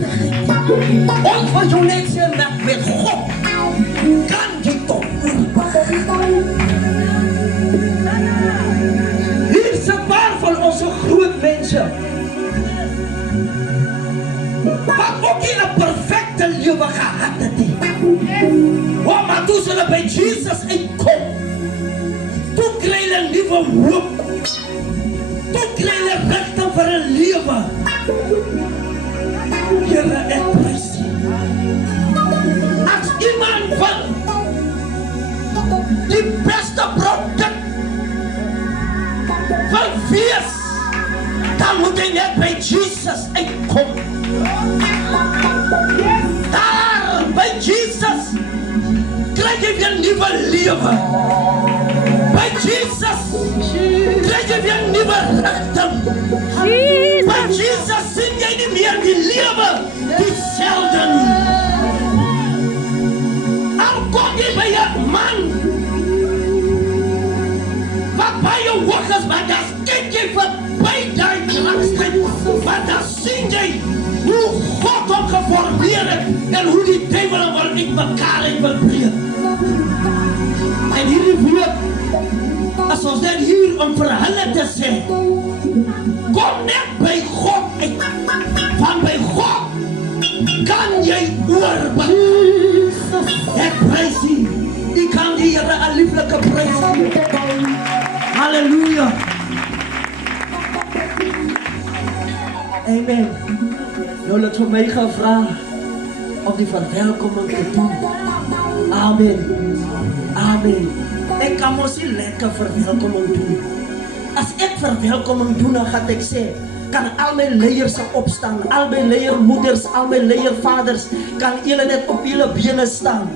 gerechtigheid. Ons wil jou net sê dat met God kan jy tot oorweg. Hier is 'n paar van onze groot mense wat ook in 'n perfecte lewe gehad het. Maar toe hulle by Jesus uitkom, toe kry hulle nuwe hoop. Toe kry hulle rigting vir 'n lewe. Here, ek prys U. As iemand wil die beste produk wil wees, dan moet hy net by Jesus uitkom. Daar by Jesus kry jy weer nuwe lewe. By Jesus kry jy weer nuwe rigting. By Jesus sien jy nie meer die lewe dieselfde nie. Al kom jy by 'n man wat baie hoog is, maar dan kyk jy verby daai krankheid, maar dan sien jy hoe God hom geformeer het en hoe die duiwel hom wil uitmekaar wil breek. En hierdie woord, as ons net hier om vir hulle te sê, kom net by God uit. Van by God kan jy oorwin. Ek prys U. U kan die Here 'n lieflike prys gee. Halleluja. Amen. Nou het vir my gevra om die verwelkoming te doen. Amen. Amen. Ek kan mos nie lekker verwelkoming doen. As ek verwelkoming doen, dan gaan ek sê, kan al my leiers opstaan, al my leiermoeders, al my leiervaders, kan julle net op julle bene staan.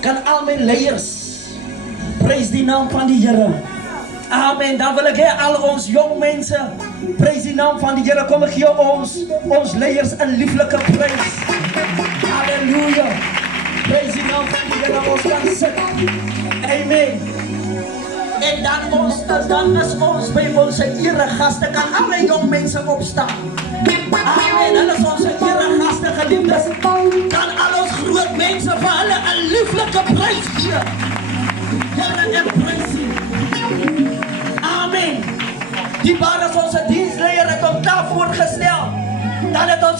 Kan al my leiers, prys die naam van die Here. Amen. Dan wil ek hê al ons jong mense, prys die naam van die Here. Kom ek gee ons leiers 'n lieflike prys. Halleluja. Prys die naam van die Here. Ons kan sit. Amen. En dan is ons by ons eregaste, kan alle jong mense opstaan. Amen. Hulle is ons eregaste, geliefdes. Kan al ons groot mense vir hulle 'n lieflike prys gee. Here, ek prys U. Amen. Die paar is onze dienstleier het ons daar voorgestel. Dan het ons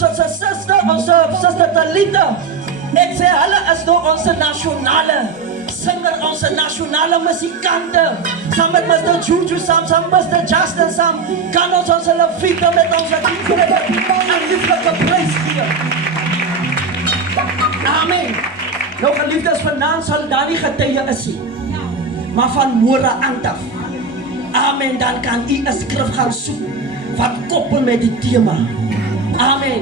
zuster Talita. Ik zei, hulle is nou onze nationale singer, onze nationale muzikanten. Samen met Mr. Juju, samen met Mr. Justin, samen kan ons onze levieten met onze dienstleier een lieflijke prijs geven. Amen. Nou geliefdes, vanavond zal daar niet getuie is, maar van môre aan af. Amen, dan kan u een skrif gaan zoeken wat koppel met die thema. Amen.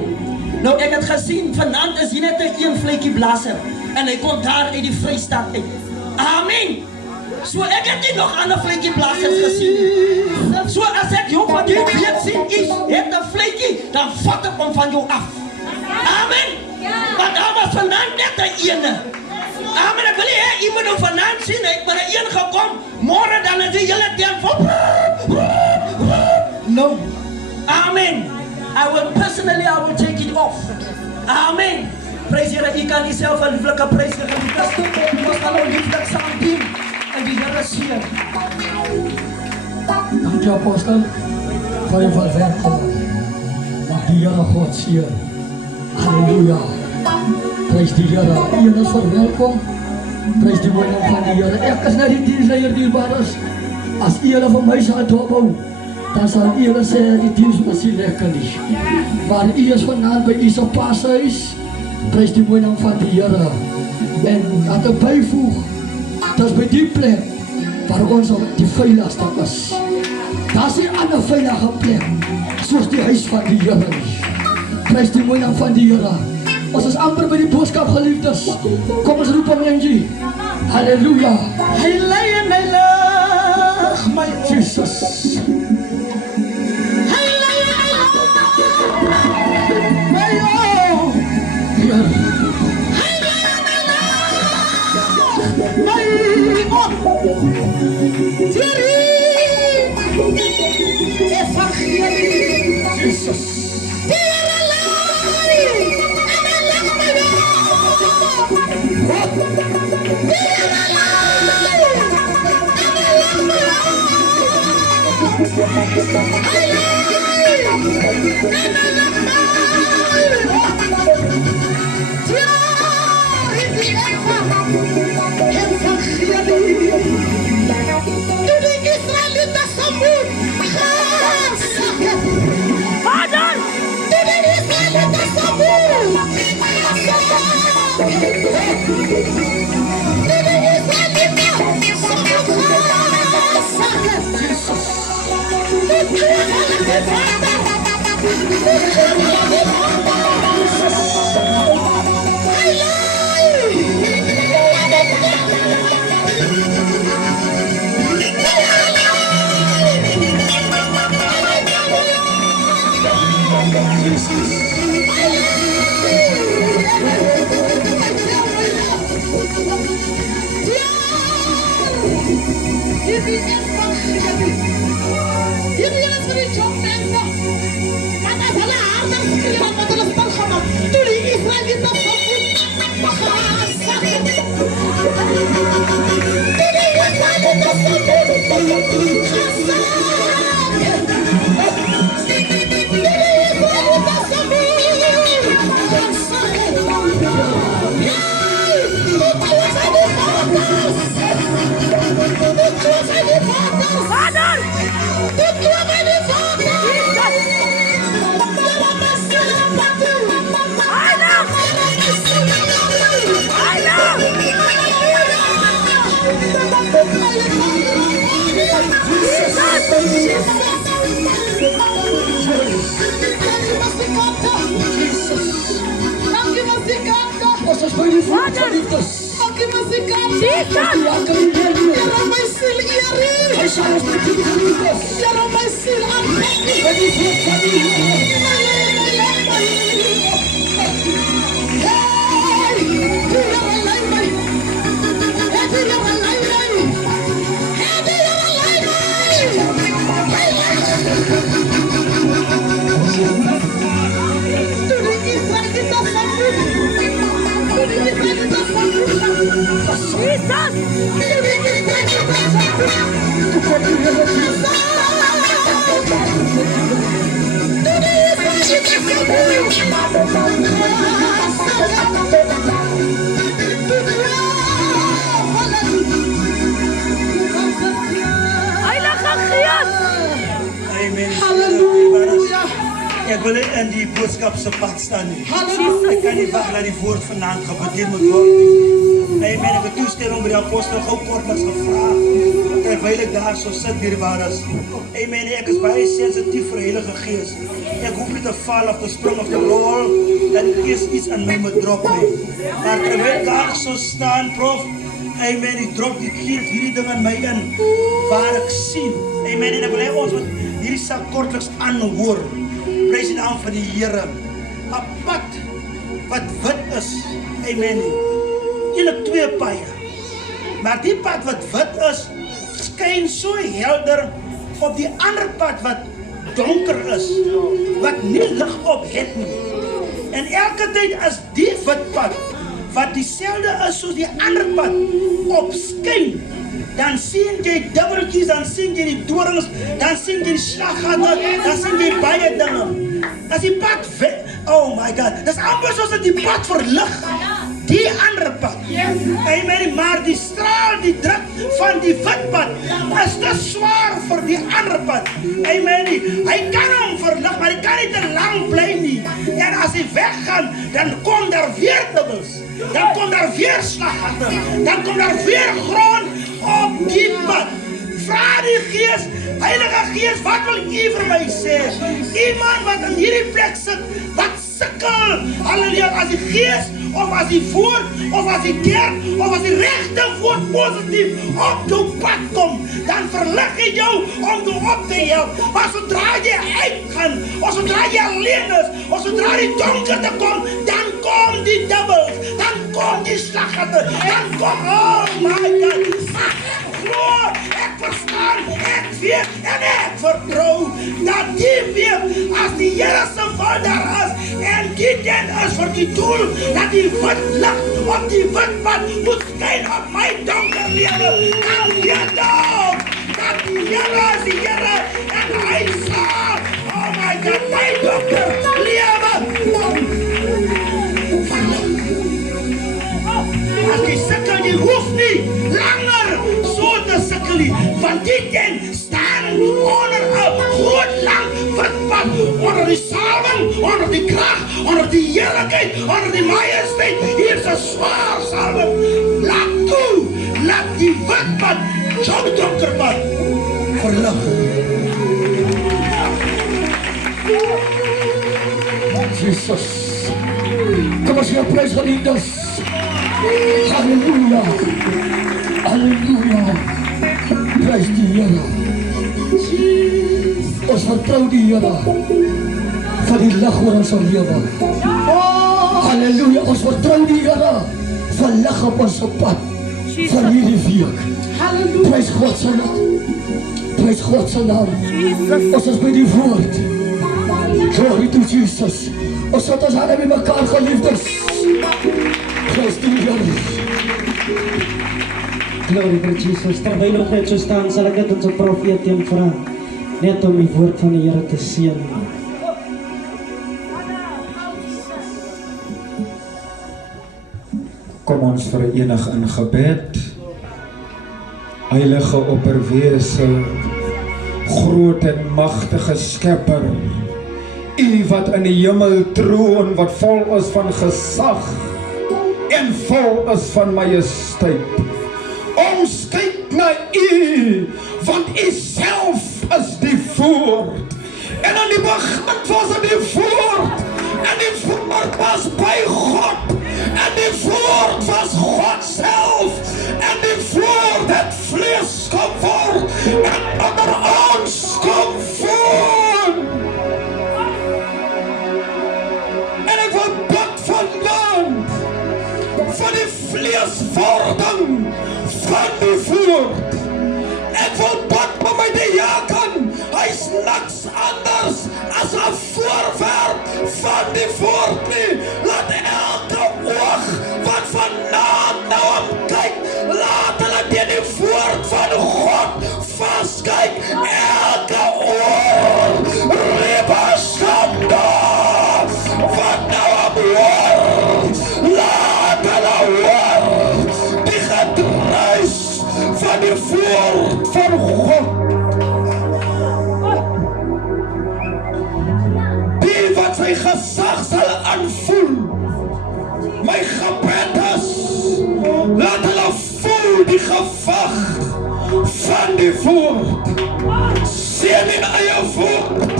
Nou, ek het gezien, vanavond is hier net een vleekie blazer en hy komt daar uit die Vrystaat uit. Amen. So, ek het nie nog ander vleekie blazers gezien. So, as ek jou van die weet sien, is het een vleekie, dan vat ek hom van jou af. Amen. Want daar was vanavond net een ene. Amen, ek wil nie hê, jy moet nou vanavond sien, ek ben er een gekom, morgen dan is die hele teen vol. No. Amen. I will take it off. Amen. Prys Here, u kan jezelf een lieflijke prijs geven. Ons gaan nou lieflijk saam dien en die Here seën. Dank je apostel voor uw verwelkoming. Mag die Here God seën. Halleluja. Prys die Here, u is verwelkom. Prys die mooie naam van die Here. Ek is net die dienstleier dierbaar is. As u hulle van my sal dophou, dan sal u hulle sê die dienst was nie lekker nie. Maar u is vanavond by u se pashuis. Prys die mooie naam van die Here. En laat ek byvoeg, dat is by die plek waar ons die veiligste is. Daar is nie ander veilige plek soos die huis van die Here nie. Prys die mooie naam van die Here. Ons is amper by die boodskap, geliefdes. Kom ons roep om Angie. Halleluja. Heilig, heilig, my Jesus. heilig, my Heer. Jesus. Ek wil in die boodskap se pad staan nie. Ek kan nie wag dat die woord vanaand gebedien moet word. Amen. Ek het toestemming om by die apostel gou kortliks gevra terwyl ek daar so sit hier waar is. Amen. Ek is baie sensitief vir die Heilige Gees. Ek hoef nie te val of te spring of te rol dat iets aan my moet drop nie. Maar terwyl ek daar so staan, prof, amen, ek drop die kind hierdie ding in my in waar ek sien. Amen. En ek wil hê ons moet hierdie sak kortliks aanhoor. Prys die naam van die Here. 'n Pad wat wit is. Amen. Julle twee paaie. Maar die pad wat wit is, skyn so helder op die ander pad wat donker is, wat nie lig op het nie. En elke tyd as die wit pad wat dieselfde is soos die ander pad opskyn, dan sien jy dubbeltjies, dan sien jy die dorings, dan sien jy die slaggate, dan sien jy baie dinge. As die pad wit, oh my God, dis amper soos dat die pad verlig die ander pad. Amen. Maar die straal, die druk van die wit pad is te swaar vir die ander pad. Amen. Hy kan hom verlig, maar hy kan nie te lang bly nie. En as hy weggaan, dan kom daar weer dubbels. Dan kom daar weer slaggate. Dan kom daar weer grond op die pad. Vra die Gees, Heilige Gees, wat wil U vir my sê? Iemand wat in hierdie plek sit, wat sukkel, halleluja, as die Gees, of as die woord, of as die kerk, of as die regte woord positief op jou pad kom, dan verlig hy jou om jou op te help. Maar sodra jy uitgaan, of sodra jy alleen is, of sodra die donkerte kom, dan kom die dubbels, dan kom die slaggate, dan kom, oh my God, ek verstaan, ek weet en ek vertrou dat die weet as die Here se wil daar is en die dit is vir die doel dat die wit lig op die wit pad moet skyn op my donker lewe. Dan weet want die Here is die Here en hy sal, oh my God, my dokter lewe. As jy sukkel, jy hoef nie langer so te sukkel nie, want die ding staan onder 'n groot lang witpad, onder die salwing, onder die krag, onder die heerlikheid, onder die majesteit. Hier is 'n swaar salwing. Laat toe, laat die witpad jou donkerpad verlig. Jesus. Kom ons gee prys aan U. Halleluja. Halleluja. Prys die Here. Ons vertrou die Here vir die lig oor ons lewe. Halleluja. Ons vertrou die Here vir lig op ons pad vir hierdie week. Prys God se naam. Prys God se naam. Ons is by die woord. Glory to Jesus. Ons het ons hande met mekaar geliefdes. Prys die Here. Glory to Jesus. Terwyl ons net so staan, sal ek net ons profeet teen vra, net om die woord van die Here te seën. Kom ons verenig in gebed. Heilige opperwese, groot en magtige Skepper, U wat in die hemel troon, wat vol is van gesag en vol is van majesteit. Ons kyk na U, want U self is die woord. En aan die begin was dit die woord, en die woord was by God, en die woord was God self, en die woord het vlees kom word, en onder ons kom woon. En ek wil bid vandaan van die vleeswording van die woord. Ek wil bid met my diaken, hy's niks anders as 'n voorwerp van die woord nie. Laat elke oog wat vanaand na hom kyk, laat hulle teen die woord van God vaskyk. Elke oor, rebasanda, wat nou hom hoor, laat hulle hoor die gedruis van die woord van God. Die wat sy gesag sal aanvoel, my gebed is, laat hulle voel die gevag van die woord. Seën in eie woord,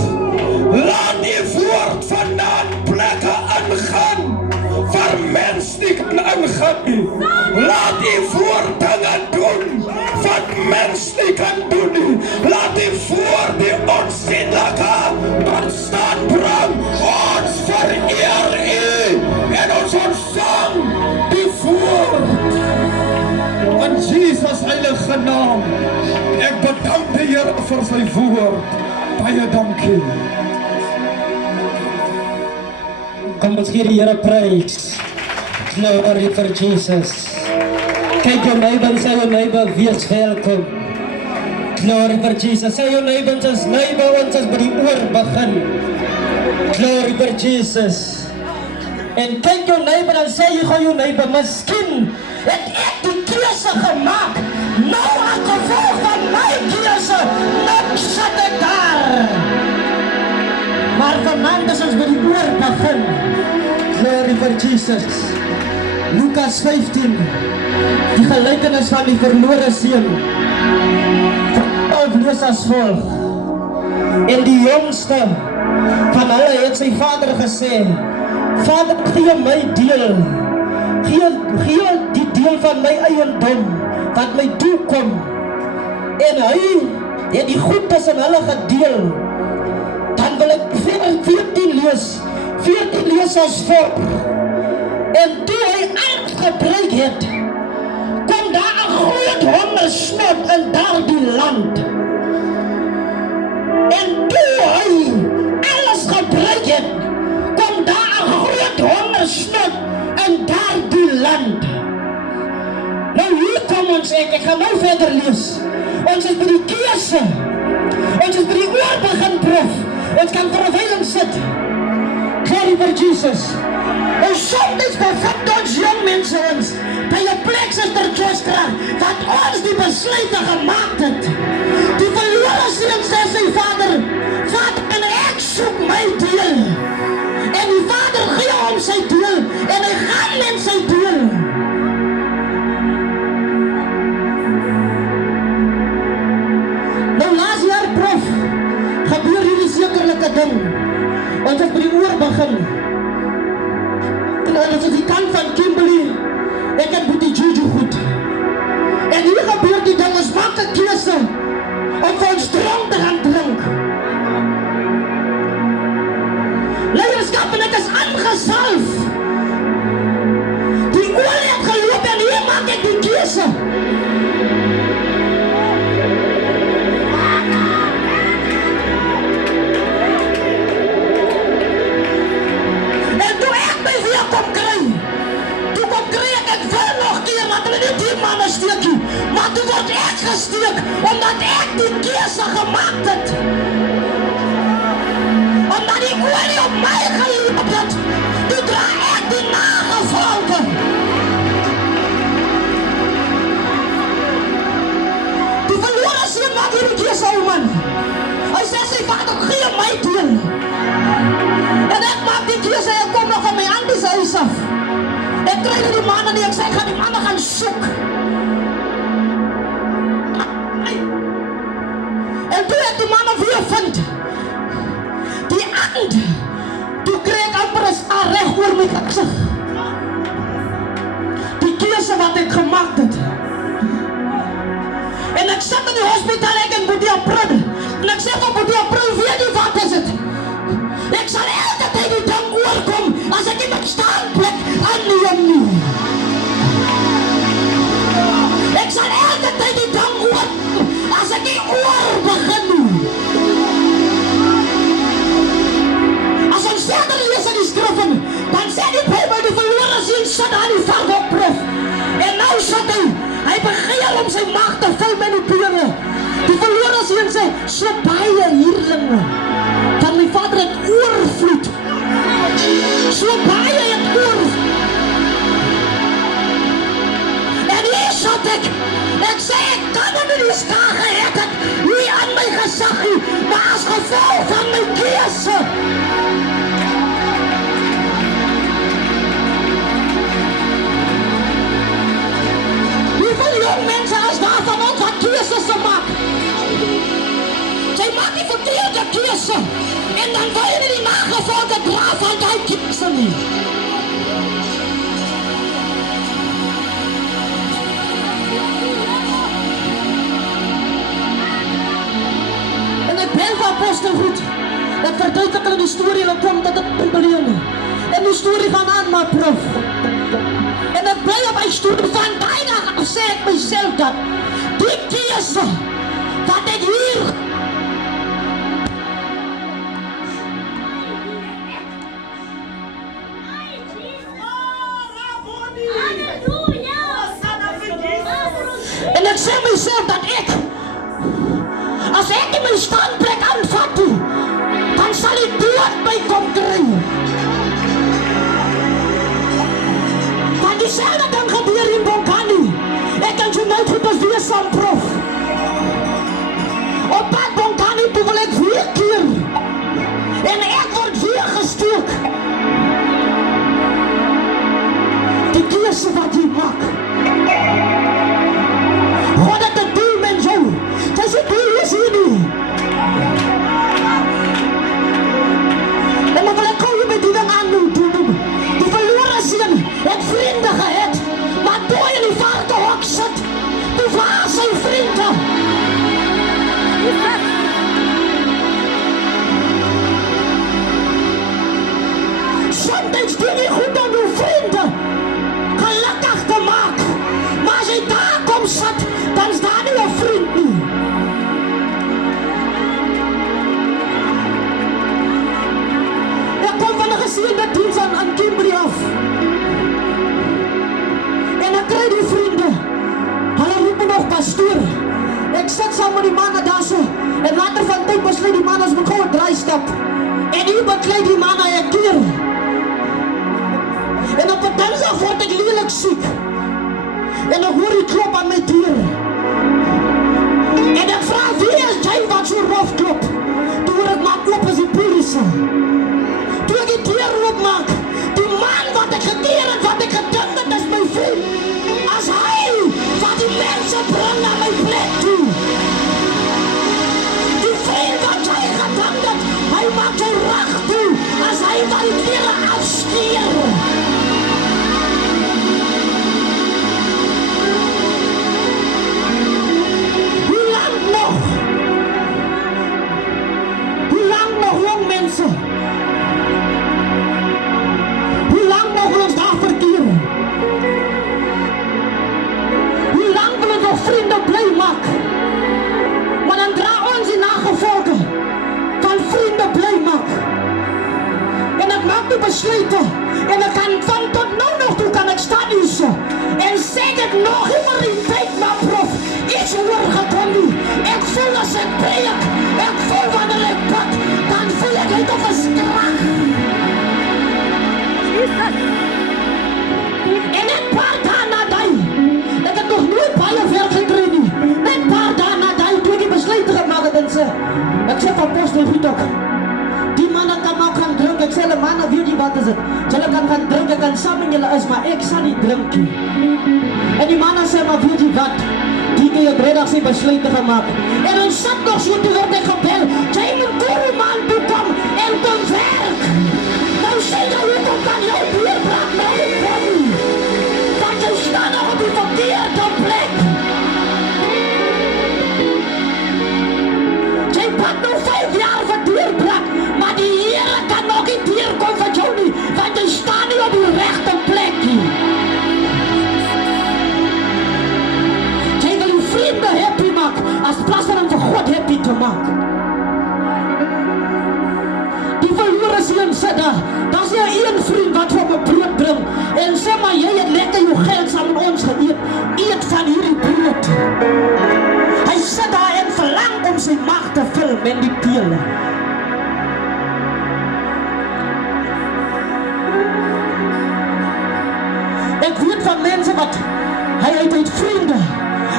laat die woord vandaan plekke aangaan waar mens nie kan aangaan nie. Laat die woord dinge doen wat mens nie kan doen nie. Laat die woord die onsienlike tot stand bring. Ons vereer U en ons ontvang die woord. In Jesus heilige naam, ek bedank die Here vir sy woord. Baie dankie. Kom ons gee die Here prys. Glory vir Jesus. Kyk jou neighbor en sê jou neighbor, wees welkom. Glory vir Jesus. Sê jou neighbor, ons neighbor, ons is by die oor begin. Glory vir Jesus. En kyk jou neighbor en sê jy gaan jou neighbor, miskien het ek die keuse gemaak, nou aan gevolg van my keuse, net sit ek daar. Maar vanavond is ons by die oor begin. Glory vir Jesus. Lukas 15, die gelykenis van die verlore seun. Vertel lees as volg. En die jongste van hulle het sy vader gesê, Vader, gee my deel. Gee die deel van my eiendom wat my toekom. En hy het die goed tussen hulle gedeel. Dan wil ek 14 lees as volg. En toe hy uitgebreek het, kom daar 'n groot hongersnood in daardie land. En toe hy alles gebreek het, kom daar 'n groot hongersnood in daardie land. Nou hier kom ons, ek gaan nou verder lees. Ons is by die keuse. Ons is by die oorbegin prof. Ons kan vir 'n wyling sit. Glory for Jesus. En soms bevind ons jong mense ons by 'n plek Suster Joskra wat ons die besluite gemaak het. Die verlore seun sê sy vader, "Vader, en ek soek my deel." En die vader gee hom sy deel en hy gaan met sy deel. Nou laas jaar prof, gebeur hierdie sekerlike ding. Ons het by die oor begin. En ons is die kant van Kimberley. Ek het Boetie Juju goed. En hier gebeur die ding, ons maak 'n keuse om vir ons drank te gaan drink. Leierskap en ek is aangesalf. Die olie het geloop en hier maak ek die keuse. En toe ek my weer kom kry, ek wil nog keer, want hulle nie die manne steek nie, maar toe word ek gesteek, omdat ek die keuse gemaakt het. Omdat die olie op my geloop het, toe dra ek die nagevolge. Die verlore seun maak hierdie keuse, ou man. Hy sê sy vader, gee my deel. En ek maak die keuse, ek kom nog van my aunties huis af. Ek kry die manne nie, ek sê, ek gaan die manne gaan soek. En toe ek die manne weer vind, die aand, toe kry ek amper as recht oor my gezicht. Die keuse wat ek gemaakt het. En ek sit in die hospitaal, ek en Boetie April. En ek sê van Boetie April, weet jy wat is het? Ek sal elke tyd die ding oorkom, as ek in my staanplek aanneem nie. Ek sal elke tyd die ding oorkom, as ek die oor begin nie. As ons verder lees in die skriffen, dan sê die Bijbel, die verlore seun sit aan die varkopproef. En nou sit hy begeer om sy maag te vul met die pere. Die verlore seun sê, so baie hierlinge, van my vader het oorvloed. So baie het oorvloed. En hier sit ek sê, ek kan hom in die skaar gehad het, nie aan my gesag nie, maar as gevolg van my keuse. Hoeveel jong mense is daar van ons wat keuses te maak? Sy maak die verkeerde keuse en dan wil jy nie die nagevolge dra van die keuse nie. En ek bel van apostel goed. Ek verduidelik hulle die storie, hulle kom tot het beleene. En die storie gaan aan, maar prof. En ek bly op my storie van die dag, sê ek myself dat die keuse wat ek hier en ek sê myself dat as ek in my standplek aanvat, dan sal die dood my kom kry. Want dieselfde ding gebeur in Bongani. Ek kan so nooit goed as wees aan prof. Op pad Bongani toe wil ek weer keer. En ek word weer gesteek. Die keuse wat jy maak. God het een doel met jou. Dis die doel is hier nie. En dan wil ek gauw jy met die ding aan doen. Die verlore seun het vriende gehad, maar toe in die varkenhok sit, toe waar sy vriende. Soms doen jy goed om jou vriende gelukkig te maak, maar as jy daar kom sit, dan is daar nie een vriend nie. Ek kom van 'n geseënde diens aan Kimberley af. En ek kry die vriende. Hulle roep my nog pastoor. Ek sit saam besluite. En ek kan van tot nou nog toe kan ek staan hier so. En sê dit nog nie vir die tyd, maar prof, iets oorgekom nie. Ek voel as ek preek, ek voel wanneer ek bid, dan voel ek uit of 'n skrak. En net paar dae na die, ek het nog nooit baie ver gekry nie. Net paar dae na die, toe die besluite gemaak het en sê, ek sê van Apostel Piet ook, die mannen kan ook gaan drink, ek sê hulle mannen, weet jy wat is het? Julle kan gaan drink, ek kan saam met julle is, maar ek sal nie drink nie. En die mannen sê, maar weet jy wat? Die keer op vrijdag sy besluite gemaakt. En ons zat nog so, toe word ek gebel, jy moet door die man toe kom en kom werk. Nou sê jy, hoekom kan jou deurbraak nou nie kom? Want jy staan nog op die verkeerde plek. Jy pad nou 5 jaar vir deurbraak, maar die Here kan nog nie deurkom van jou nie, want jy staan nie op die regte plek nie. Jy wil die vriende happy maak, as plaas van om vir God happy te maak. Die verlore seun sit daar, daar is nie een vriend wat vir my brood bring, en sê maar jy het lekker jou geld saam met ons geëet, eet van hierdie brood. Hy sit daar en verlang om sy mag te vul met die tele. Ek weet van mense wat, hy uit vriende,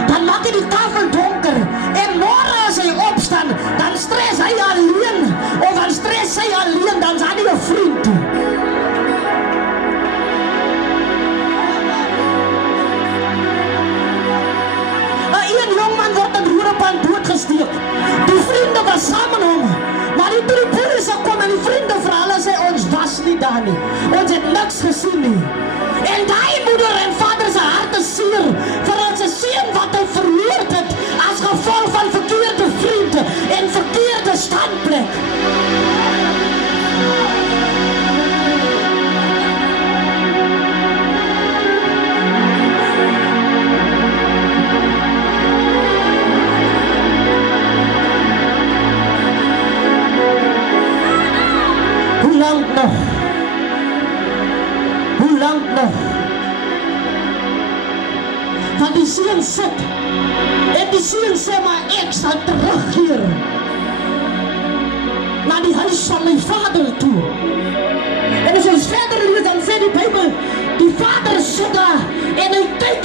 dan maak hy die tafel donker, en morgen as hy opstaan, dan stres hy alleen, of dan stres hy alleen, dan is hy nie 'n vriend toe. Een jongman word in Roerepan doodgesteek. Die vriende was saam met hom, maar die polisie kom en die vriende vir hulle sê, ons was nie daar nie, ons het niks gesien nie. En die moeder en vader se harte seer vir ons seun wat hy verloor het as gevolg van verkeerde vriende en verkeerde standplek. Hoe lang nog? Hoe lang nog? Want die seun sit en die seun sê, maar ek sal terugkeer na die huis van my vader toe. En as ons verder lees, dan sê die Bybel, die vader sit daar en hy kyk,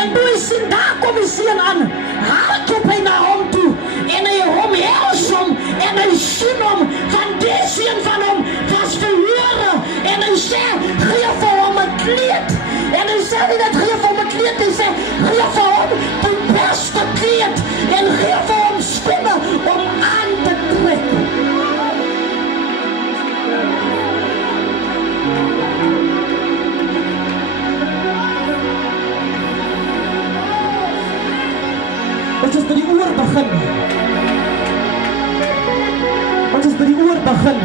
en toe hy sien, daar kom die seun aan, hardloop hy na hom toe, en hy omhels hom, en hy sien hom, van die seun van hom was verlore, en hy sê, gee vir hom 'n kleed, en hy sê nie dat gee vir hom 'n kleed, hy sê, gee vir hom die beste kleed, en gee vir hom skoene om aan te trek. Ons is by die oor begin. Ons is by die oor begin.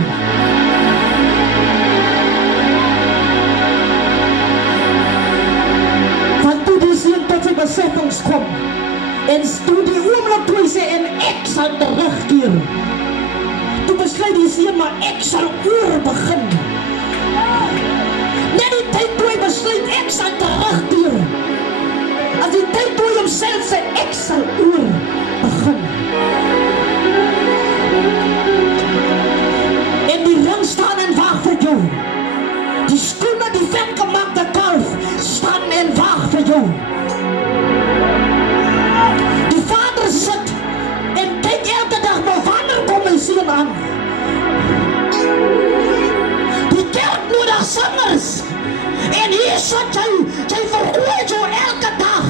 Van toe die seun tot sy beseffings kom, en toe die oomblik toe hy sê, en ek sal terugkeer. Toe besluit die seun, maar ek sal oor begin. Net die tyd toe hy besluit, ek sal terugkeer. As die tyd toe hy homself sê, ek sal oor begin. En die ring staan en wag vir jou. Die skoene, die vetgemaakte kalf, staan en wag vir jou. Die vader sit en kyk elke dag, maar wanneer kom my seun aan? Die kerk nodig singers. En hier sit jy vergooi jou elke dag.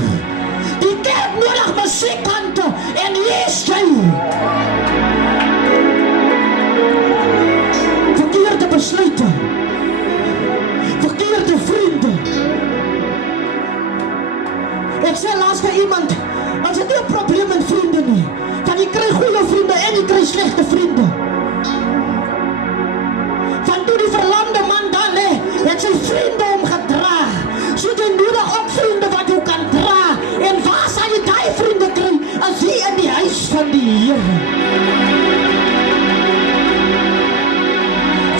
Die kerk nodig musiekkante, en hier is jy. Verkeerde besluite. Verkeerde vriende. Ek sê laas vir iemand, ons het nie 'n probleem met vriende nie. Want jy kry goeie vriende en jy kry slegte vriende. Van toe die verlamde man daar lê, het sy vriende omgedra. So jy nodig ook vriende wat jou kan dra. En waar sal jy die vriende kry, as jy in die huis van die Here?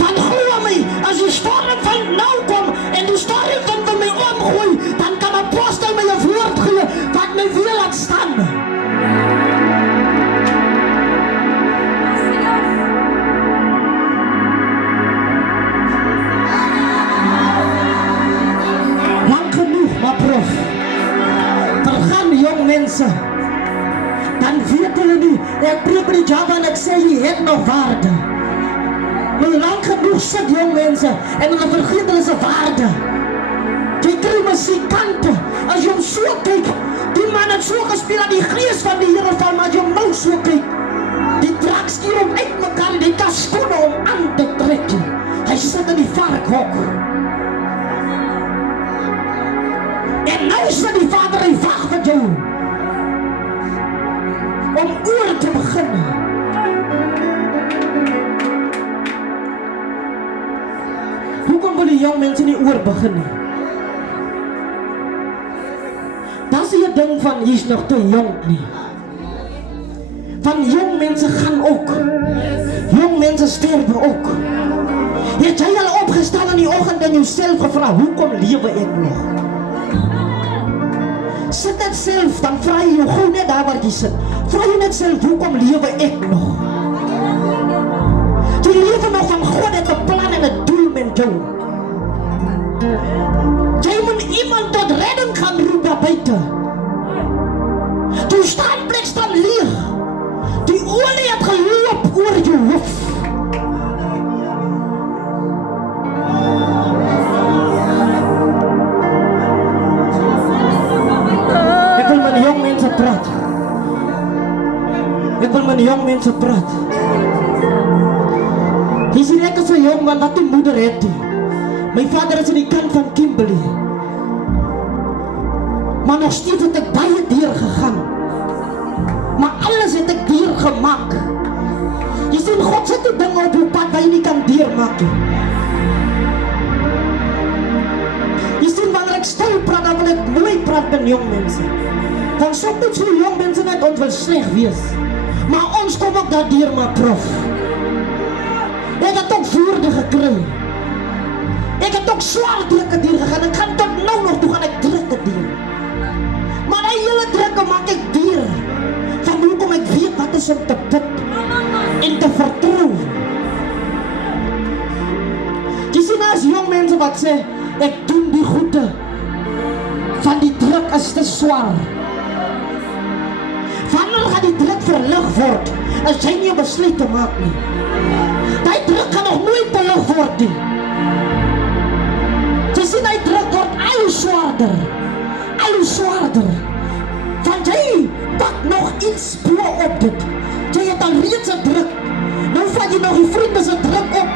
Van glo my, as die storm storm van nou kom en die storm kan van my omgooi, dan kan apostel my 'n woord gee wat my weer laat staan. Lang genoeg, maar prof. Vergaan jong mense. Dan weet hulle nie, ek preek die job en ek sê jy het nog waarde. Maar lang genoeg sit jong mense en hulle vergeet hulle se waarde. Jy kry musikante, as jy hom so kyk, die man het so gespeel aan die gees van die Here van, maar as jy hom nou so kyk, die trek skier hom uit mekaar en die tas skoene om aan te trek. Hy sit in die varkhok. En nou sit die Vader, hy wag vir jou om oor te begin. Hoekom wil die jong mense nie oor begin nie? Dat is die ding van, jy is nog te jong nie. Van jong mense gaan ook. Jong mense sterwe ook. Het jy al opgestaan in die oggend en jouself gevra, hoekom lewe ek nog? Sit dit self, dan vra jy jou gou net daar waar jy sit. Vra jy net self, hoekom lewe ek nog? Jy lewe nog van God het 'n plan en 'n doel met jou. Jy moet iemand tot redding gaan roep daar buite. Die standplek staan leeg. Die olie het geloop oor jou hoof. Ek wil met jong mense praat. Ek wil met jong mense praat. Jy sien ek is so jong man wat die moeder het. My vader is aan die kant van Kimberley. Maar nog steeds het ek baie deur gegaan. Maar alles het ek deur gemaak. Jy sien, God sit die dinge op jou pad waar jy nie kan deurmaak nie. Jy sien, wanneer ek stil praat, dan wil ek mooi praat met jong mense. Want soms moet so jong mense net ons wil sleg wees. Maar ons kom ook daar deur, maar prof. Ek het ook woorde gekry. Ek het ook swaar drukke deur gegaan. Ek gaan tot nou nog toe gaan ek drukke deur. Maar die hele drukke maak ek deur. Van hoekom ek weet wat is om te bid en te vertrou. Jy sien as jong mense wat sê, ek doen die goede. Van die druk is te swaar. Wanneer gaan die druk verlig word, as jy nie 'n besluit te maak nie. Die druk kan nog nooit verlig word nie. Jy sien, die druk word al hoe swaarder. Al hoe swaarder. Want jy pak nog iets bo op dit. Jy het al reeds 'n druk. Nou vat jy nog die vriende se druk op.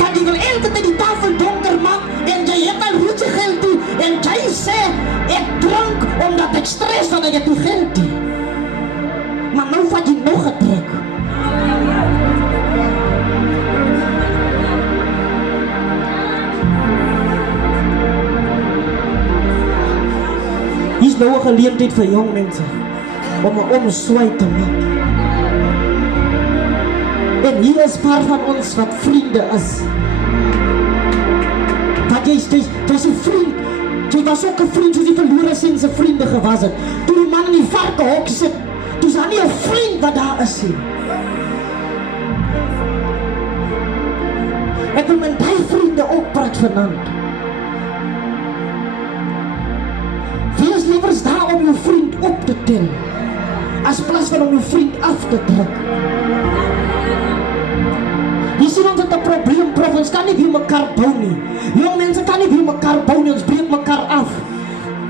Want jy wil elke tyd die tafel donker maak en jy het al reeds geld nie. En jy sê, ek drink omdat ek stres van ek het nie geld nie. Maar nou vat jy nog 'n druk. Hier is nou 'n geleentheid vir jong mense om 'n omswaai te maak. En hier is paar van ons wat vriende is. Want jy is een vriend. Jy was ook 'n vriend soos die verlore seun se vriende gewas het. Toe die man in die varkenhok sit, toe is daar nie 'n vriend wat daar is nie. Ek wil met die vriende ook praat vanaand. Wees liewers daar om jou vriend op te tel, as plaas van om jou vriend af te druk. Jy sien, ons het 'n probleem, prof, ons kan nie by mekaar bou nie. Jong mense kan nie by mekaar bou nie, ons breek mekaar af.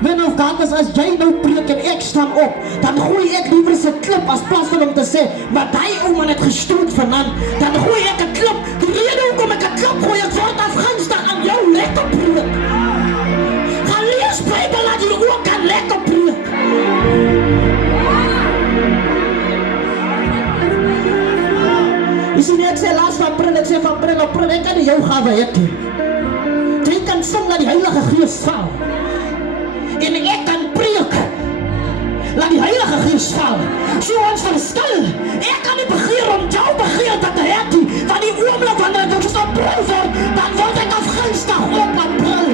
Men of God is, as jy nou preek en ek staan op, dan gooi ek liever 'n klip as plaas van om te sê, maar die ou man het gestoot vanaand, dan gooi ek 'n klip. Die rede hoekom ek 'n klip gooi, ek word afgunstig aan jou lekker preek. Gaan lees Bybel, laat jy ook kan lekker preek. Jy sien, ek sê laas van pril, ek sê van pril op pril, ek kan nie jou gawe het nie. Jy kan sing dat die Heilige Gees val. En ek kan preek, laat die Heilige Gees val. So ons verskil. Ek kan nie begeer om jou begeer dat te het nie, want die die oomblik wanneer ek gebrul word, dan word ek afgunstig op wat brul.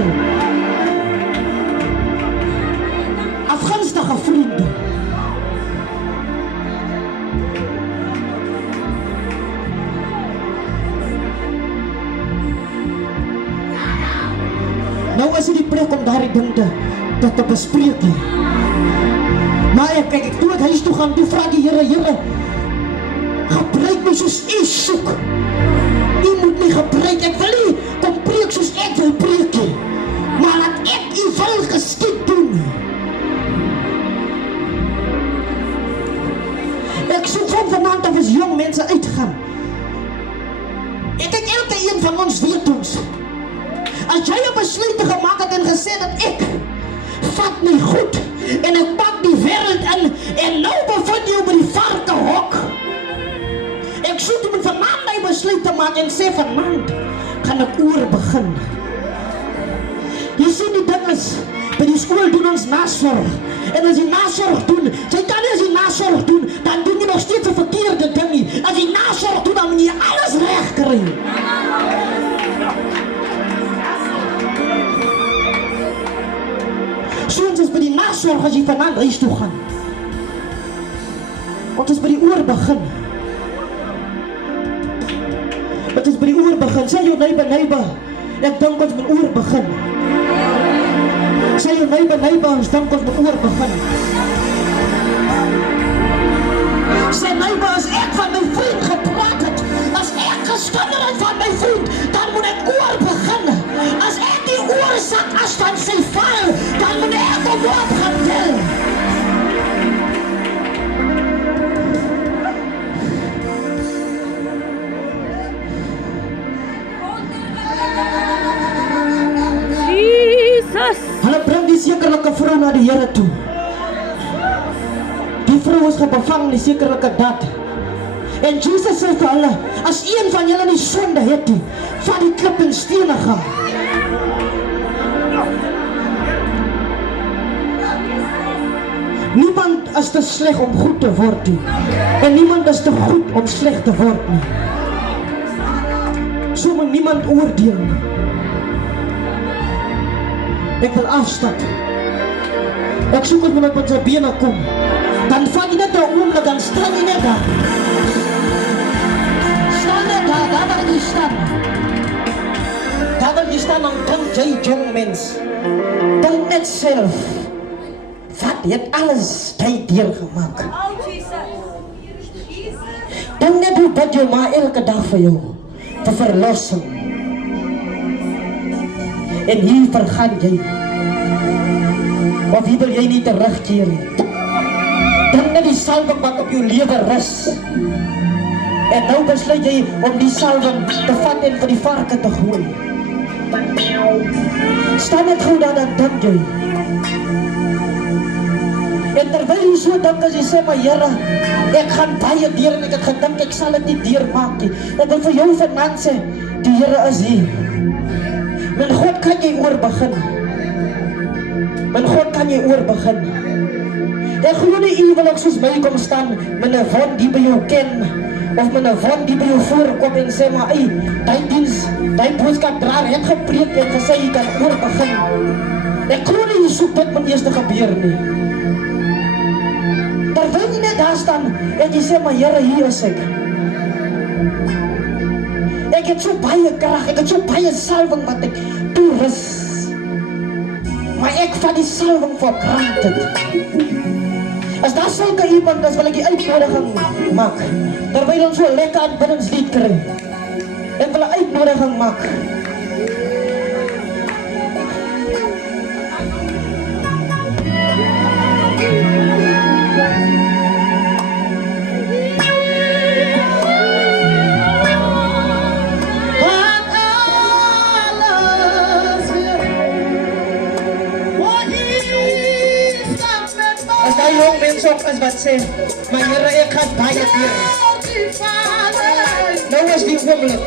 Afgunstige vriende. Nou is dit die plek om daardie ding te bespreek nie. Maar ek toe het huis toe gaan, toe vra die Here, gebruik my soos u soek. U moet my gebruik, ek wil nie kom preek soos ek wil preek nie, maar laat ek u wil geskied doen. Ek soek vanaand of as jong mense uitgaan. Ek dink elke een van ons weet ons. As jy 'n besluit gemaak het en gesê dat ek vat my goed en ek pak die wêreld in en nou bevind jy by die varkenhok. Ek soek om vanaand my besluit te maak en sê vanaand gaan ek oor begin. Jy sien die ding is, by die skool doen ons nasorg. En as jy nasorg doen, jy kan nie as jy nasorg doen, dan doen jy nog steeds 'n verkeerde ding nie. As jy nasorg doen, dan moet jy alles reg kry. Ons is by die nasorg as jy vanaand huis toe gaan. Ons is by die oor begin. Dit is by die oor begin. Sê jou neighbor, ek dink ons moet oor begin. Sê jou neighbor, ons dink ons moet oor begin. Sê neighbor, as ek van my vriend gepraat het, as ek geskinder het van my vriend, dan moet ek oor begin. As ek die oorsak as van sy vuil, dan moet ek op wat gaan tel. Hulle bring die sekerlike vrou na die Here toe. Die vrou is gebevang die sekerlike dat. En Jesus sê vir hulle, as een van julle nie sonde het nie, vat die klip en stene gaan. Niemand is te sleg om goed te word nie. En niemand is te goed om sleg te word nie. So moet niemand oordeel nie. Ek wil afstap. Ek soek het met op sy bene kom. Dan vat jy net 'n oomblik, dan staan jy net daar. Staan net daar waar jy staan. Daar waar jy staan, dan dink jy jong mens. Dink net self. Wat het alles by deur gemaak? Dink net hoe bid jou ma elke dag vir jou. Vir verlossing. En hier vergaan jy. Of hier wil jy nie terugkeer. Dink net die salwing wat op jou lewe rus. En nou besluit jy om die salwing te vat en vir die varke te gooi. Staan net goed daar, dan dink jy. En terwyl jy so dink, as jy sê, maar Here, ek gaan baie deur en ek het gedink ek sal dit nie deurmaak nie. Ek wil vir jou vanaand sê, die Here is hier. Met God kan jy oor begin. Met God kan jy oor begin. Ek glo nie u wil ook soos my kom staan met 'n wond die by jou ken, of met 'n wond die by jou voorkom en sê, maar die diens, die boodskapdraer het gepreek en gesê jy kan oor begin. Ek glo nie jy soek dit moet eers te gebeur nie. Terwyl jy net daar staan en jy sê, maar Here, hier is ek. Ek het so baie krag, ek het so baie salwing wat ek toerus. Maar ek vat die salwing voor granted. As daar sulke iemand is, wil ek die uitnodiging maak. Terwyl ons so lekker aanbiddingslied kry. Ek wil 'n uitnodiging maak. Is wat sê, maar Here, ek gaan baie deur. Nou is die oomblik.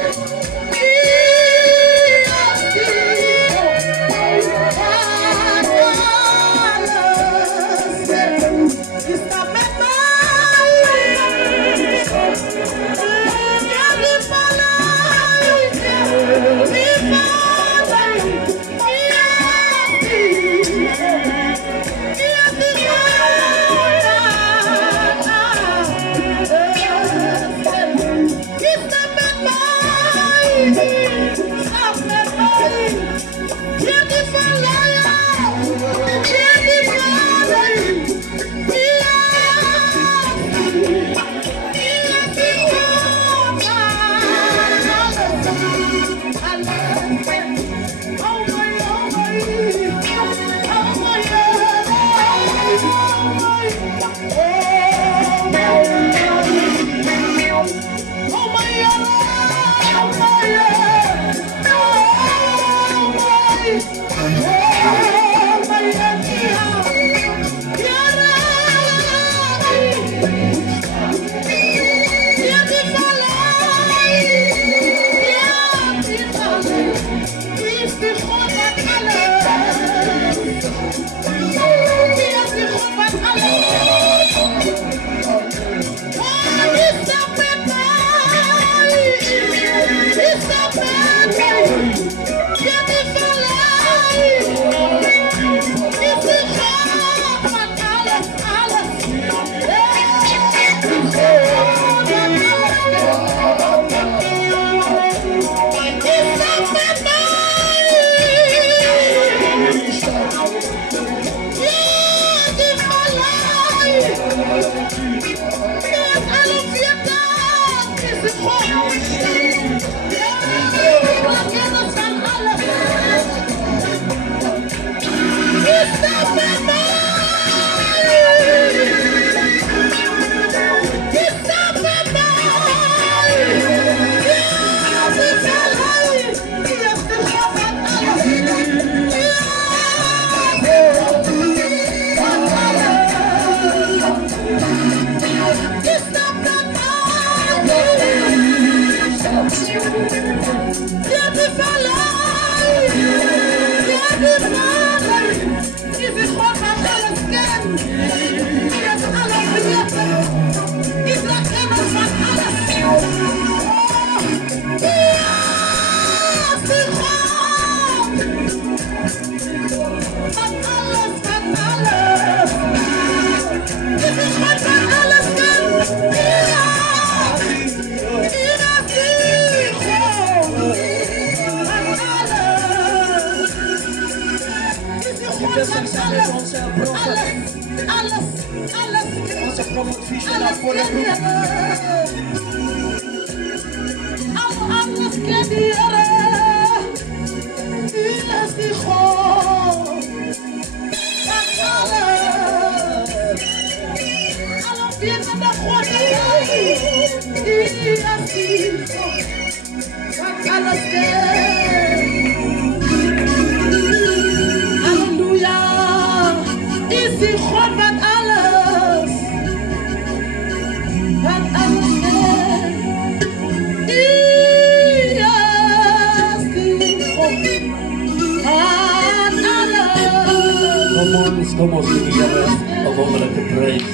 Kom ons gee die Here 'n wonderlike prys.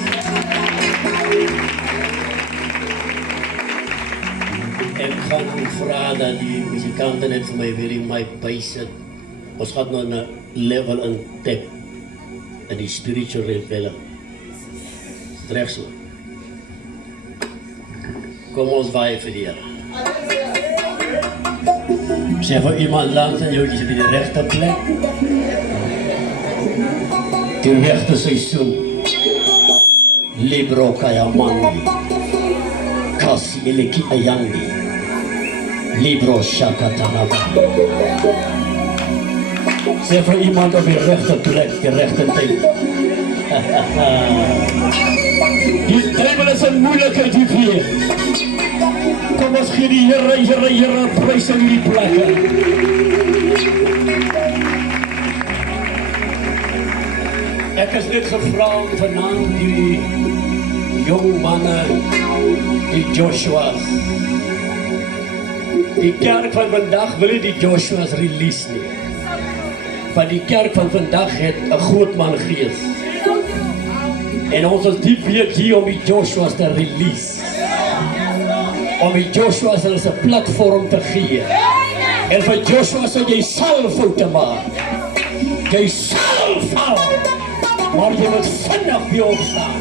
Ek gaan vra dat die muzikanten net vir my weer in my bysit. Ons gaan nou 'n level in tap in die spiritual realm. Reg so. Kom ons waai vir die Here. Sê vir iemand langs aan jou, jy is op die regte plek. Die rechte seizoen. Libro Kayamandi. Kasi Eleki Ayandi. Libro Shakatanaba. Sê vir iemand op die rechte plek, die rechte tyd. Die twijfel is een moeilijkheid hier weer. Kom ons gee die Here prys in die plekke. Ek is net gevra om vanaand die jong manne, die Joshua's. Die kerk van vandag wil nie die Joshua's release nie. Want die kerk van vandag het 'n groot man gees. En ons is diep week hier om die Joshua's te release. Om die Joshua's as 'n platform te gee. En vir Joshua's sal jy sal foute maak. Jy sal val. Maar jy moet vinnig weer opstaan.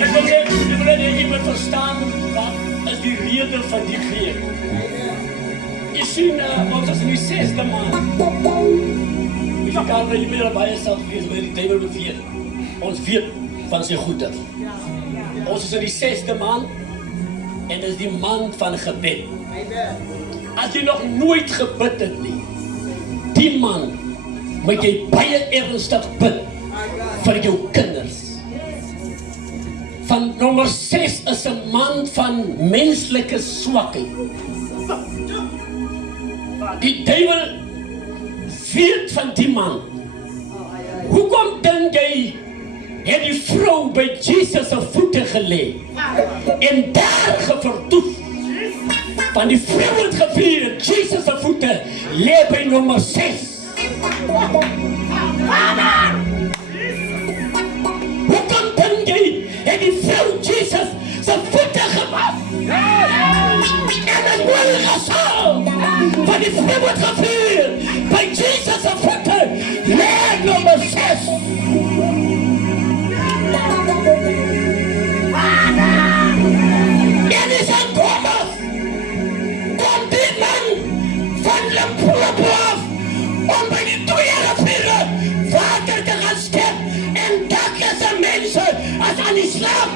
Ek wil net jy moet verstaan wat is is die rede van die geed. Jy sien, ons is in die 6de maand. Jy kan jy meer baie self wees, waar die duiwel beweeg. Ons weet van sy goedheid. Ons is in die 6de maand, en dit is die maand van gebed. As jy nog nooit gebid het nie, die maand moet jy baie ernstig bid vir jou kinders. Van nommer 6 is 'n maand van menslike swakheid. Die duiwel weet van die man. Hoekom dink jy het die vrou by Jesus se voete gelê en daar gevertoef? Van die vrou het gevier, Jesus se voete lê by nommer 6. Hoekom dink jy het die vrou Jesus se voete gewas? En het wil gesaal, van die vrou het gevier, by Jesus se voete lê nommer 6. En is aan Thomas, kom die man van Limpopo af, om by die 2 riviere water te gaan skep, en dat is die mense as aan die slaap.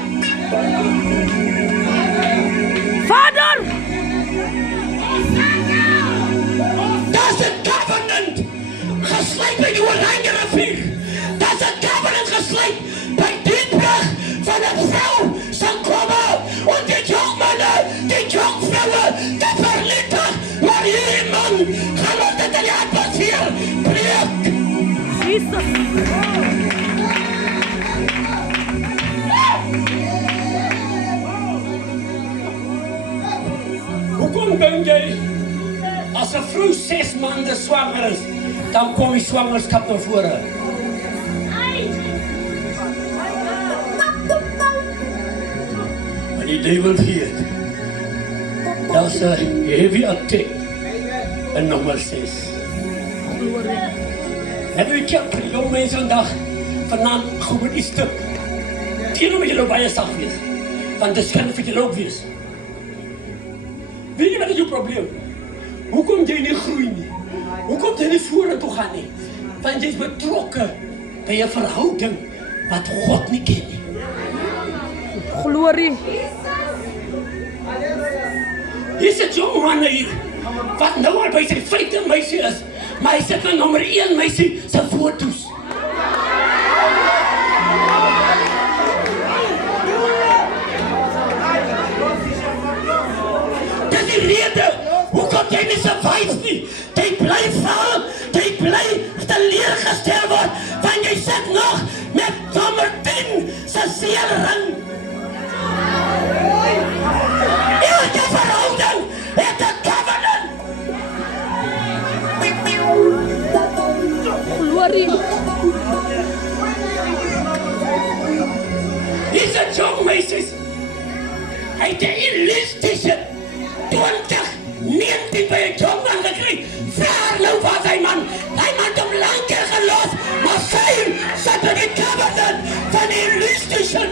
Vader! Dat is een covenant gesluit by die Oranje rivier. Dat is een covenant gesluit by die brug van een vrou sal komme, en die jongmanne, die jongvrouwe, die vernietig, maar hierdie man gaan ons dit in die atmosfeer breek. Jesus! Hoekom dink jy, as 'n vrou 6 maande swanger is, dan kom die swangerskap na vore? Maar die duiwel weet, dat is 'n heavy attack in nommer 6. Heb jy kerk, jong mense vandag, vanaand goed met die stuk. Teenoor moet jy baie sag wees, want dit kan vir jy ook wees. Weet jy wat is jou probleem? Hoekom jy nie groei nie? Hoekom jy nie vorentoe gaan nie? Want jy is betrokke by 'n verhouding wat God nie ken nie. Glorie! Hier sit jong man hier, wat nou al by sy 5de meisie is, maar hy sit met nommer 1 meisie se foto's. Dis die rede, hoekom jy nie survive nie. Jy bly val, jy bly teleurgestel word, want jy sit nog met nommer 10 se seelring. Elke verhouding het 'n covenant. Glorie! Hier is 'n jong meisies. Hy het 'n illustische 2019 by 'n jong man gekry. Vraag nou wat hy man. Hy man het hom lang keer gelos, maar sy sit by die covenant van die illustische.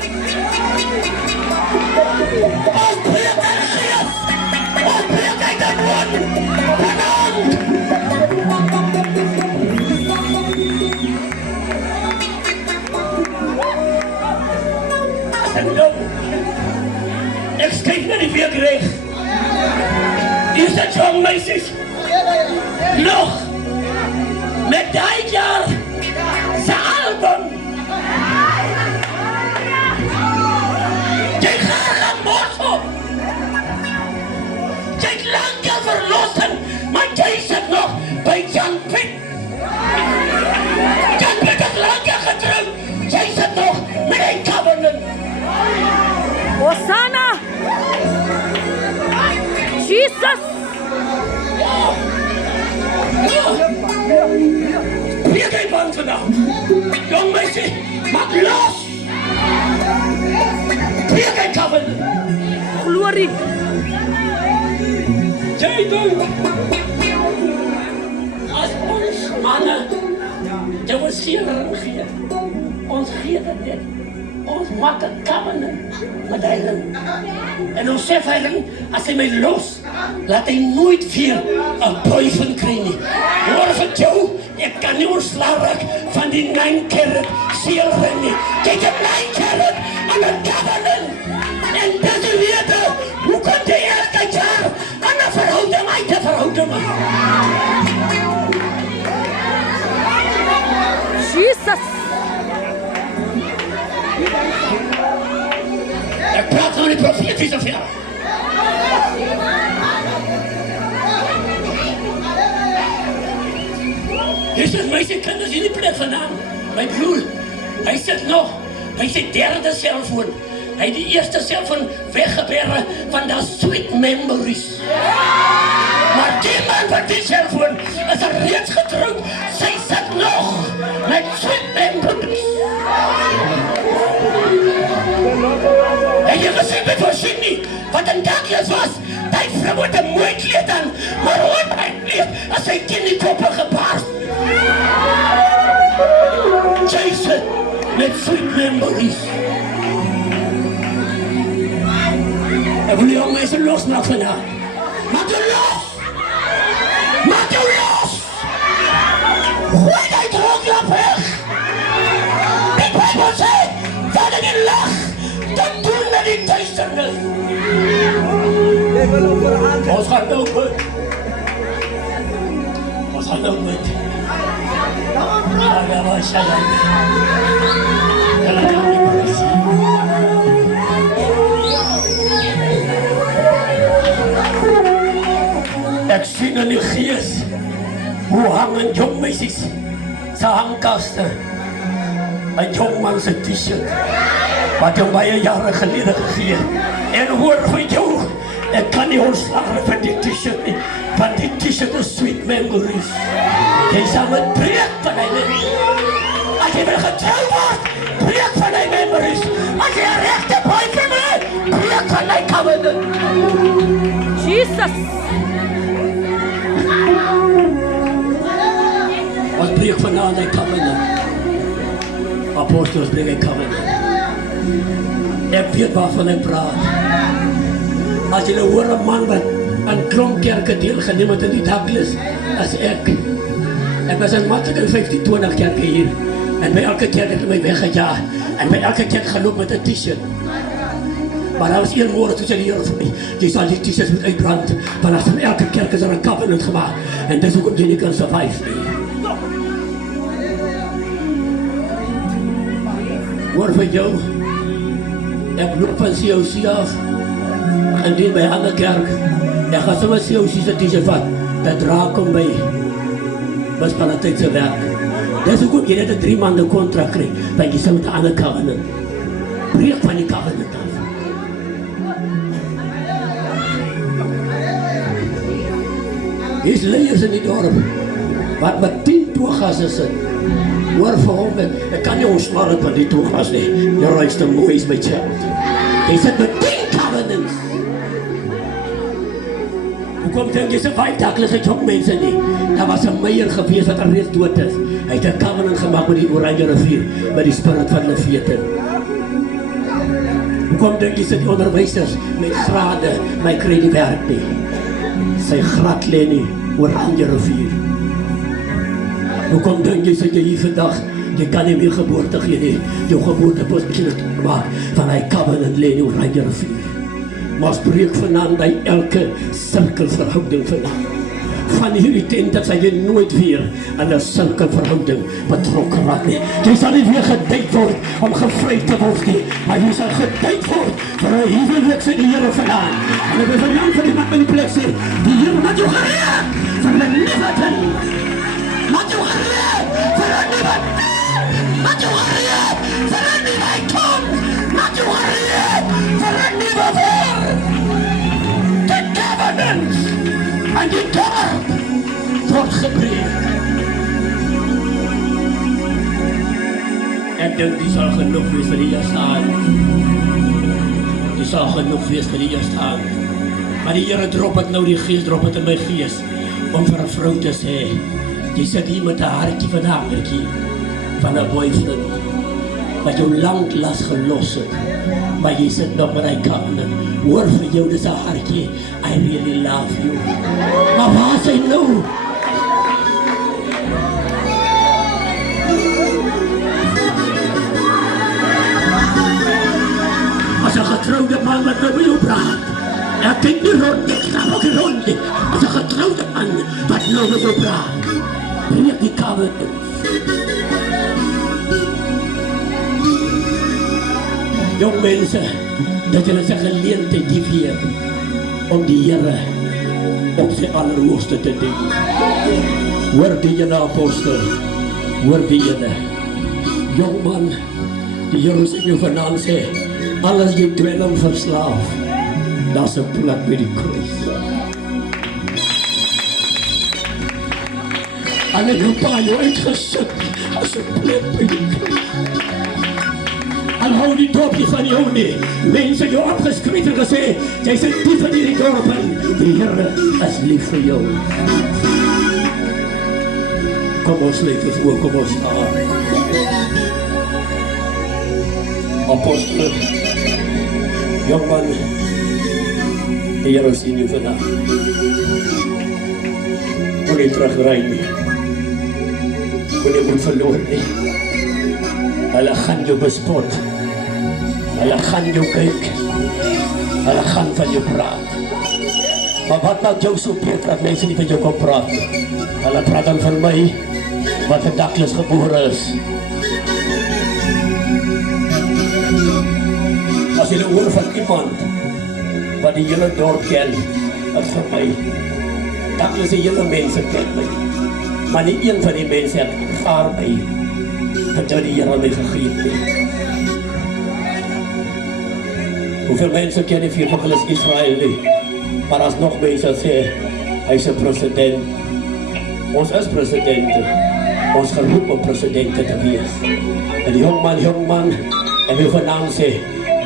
Ons breek en gees. Ons breek uit die mond. Vanavond. En nou, ek kyk na die week reg. Hier is 'n jong meisies. Nog met daai jaar se album. Jy gaan mos op. Jy het lang verlossen, maar jy sit nog by Jan Piet. Jan Piet is lang getrouwd. Jy sit nog met een covenant. Hosanna! Jesus! Breek hy band vandag. Jong meisie, maak los. Breek hy covenant. Glorie! Jy dink, as ons manne, jy wil seer gee. Ons gee dit net. ons maak 'n covenant met hy ring. En ons sê vir hy ring, as hy my los, laat hy nooit weer 'n boyfriend kry nie. Hoor vir jou, ek kan nie ontslae raak van die 9 karat seelring nie. Kyk 'n 9 karat aan 'n covenant. En dis die rede, hoe kan jy elke jaar aan 'n verhouding uit 'n verhouding? Jesus. Ek praat van die profetiese ver. Dis is my se kinders in die plek vandaan. My broer, hy sit nog, hy sê derde selfoon. Hy het die eerste selfoon weggeberre van die sweet memories. Maar die man van die selfoon is reeds getroud. Sy sit nog met sweet memories. En jy gesien met voorsien nie, wat een dakjes was, die vrou moet een mooi kleed aan, maar hoe my kleed, as hy teen die koppe gebarst. Jason, met sweet memories. Ek wil die jong mense losmaak vandaag. Maak jou los! Maak jou los! Gooi die droogloop weg! Die Bijbel sê, wat in die lach, dan doen met die duisternis. Ons gaan nou goed. Ons gaan nou goed. Ek sien in die gees hoe hang een jong meisies sy hangkaste, een jong man sy t-shirt wat jou baie jare gelede gegee. En hoor van jou, ek kan nie ontslagen van die t-shirt nie, want die t-shirt is sweet memories. Jy sal met breek van die memories. As jy wil getrouw word, breek van die memories. As jy een rechte boyfriend wil, breek van die covenant. Jesus. Ons breek vandaan die covenant. Apostels breek die covenant. Ek weet waarvan ek praat. As jy hoor een man wat aan Klomkerke deelgeneem het in die Douglas, as ek. Ek was in Mattekin 15-20 kerke hier. En by elke kerk het my weggejaag. En by elke kerk geloop met een t-shirt. Maar daar was een woord toe sê die Here vir my, jy sal die t-shirts moet uitbrand, want as in elke kerk is er een covenant gemaakt. En dis hoekom jy nie kan survive nie. Hoor vir jou, ek loop van COC af, en die by ander kerk, ek gaan sommer COC se t-shirt vat, dat draak om by Palatijnse werk. Dis hoekom jy net een 3 maanden contract krijg, want jy sal met een ander covenant. Breek van die covenant af. Hier is leiers in die dorp, wat met 10 toegasse sit. Hoor vir hom, ek kan nie ontslaan van die toegas nie. Jy ruist een mooi is my child. Jy sit met 10 covenants. Hoekom dink jy se 5 daklige jong mense nie? Daar was een meier gewees wat reeds dood is. Hy het een covenant gemaakt met die Oranje rivier, met die spirit van Leviathan. Hoekom dink jy sit die onderwijsers met grade, my kry die werk nie? Sy grad lê nie, Oranje rivier. Hoekom dink jy sit jy hier vandag? Jy kan nie meer geboorte gee nie. Jou geboorte pas begin het maak van hy covenant lê nie, Oranje rivier. Maar spreek vandaan die elke cirkelverhouding vandaan. Van hierdie tent dat sy jy nooit weer in 'n cirkelverhouding betrokke raak nie. Jy sal nie weer gedate word om gevry te word nie, maar jy sal gedate word vir 'n huwelik in die Here vandaan. En ek wil vanavond vir die man by die plek sê, die Here maak jou gereed vir 'n nuwe ding. Maak jou gereed vir 'n nuwe ding. Maak jou gereed vir 'n nuwe kom. Maak jou gereed vir 'n nuwe woord. The covenant en die dorp word gebreek. Ek dink die sal genoeg wees vir die eerste aand. Die sal genoeg wees vir die eerste aand. Maar die Here drop het nou die gees, drop het in my gees, om vir 'n vrou te sê, jy sit hier met 'n hartjie van 'n hamertjie, van 'n boyfriend. wat jou landlas gelos het. Maar jy sit nog met die kamer. Hoor vir jou, dis 'n hartjie. I really love you. Maar waar is hy nou? As 'n getrouwde man wat nou met jou praat. Ek kyk nie rond, ek snap ook nie rond nie. As 'n getrouwde man wat nou met jou praat. Breek die kamer in. Jong mense, dat julle sy geleentheid gee om die Here op sy allerhoogste te dien. Hoor die julle apostel, hoor die julle. Jong man, die Here sê jou vanaand sê, alles jy dwelm verslaaf, daar's 'n plek by die kruis. En ek jou pa jou uitgesit, as 'n plek by die kruis. En hou die dopje van jou nie. Mense jou opgeskryf en gesê, jy sit diep in hierdie dorp en die Here is lief vir jou. Kom ons leef ons oor, kom ons staan. Apostel, jongman, die Here sien jou vandag. Moet nie terugry nie. Moet nie moet verloor nie. Hulle gaan jou bespot. Hulle gaan jou kyk. Hulle gaan van jou praat. Maar wat maak jou so beter dat mense nie van jou kan praat? Hulle praat dan van my, wat 'n dakloos gebore is. As jy hoor van iemand wat die hele dorp ken, is vir my. Daklose hele mense ken my. Maar nie een van die mense het ervaar my, wat jou die Here my gegee het. Hoeveel mense ken die viermaal is Israël nie, maar as nog mense sê, hy is 'n president. Ons is presidente, ons geroep om presidente te wees. En die jongman, en wil vanaand sê,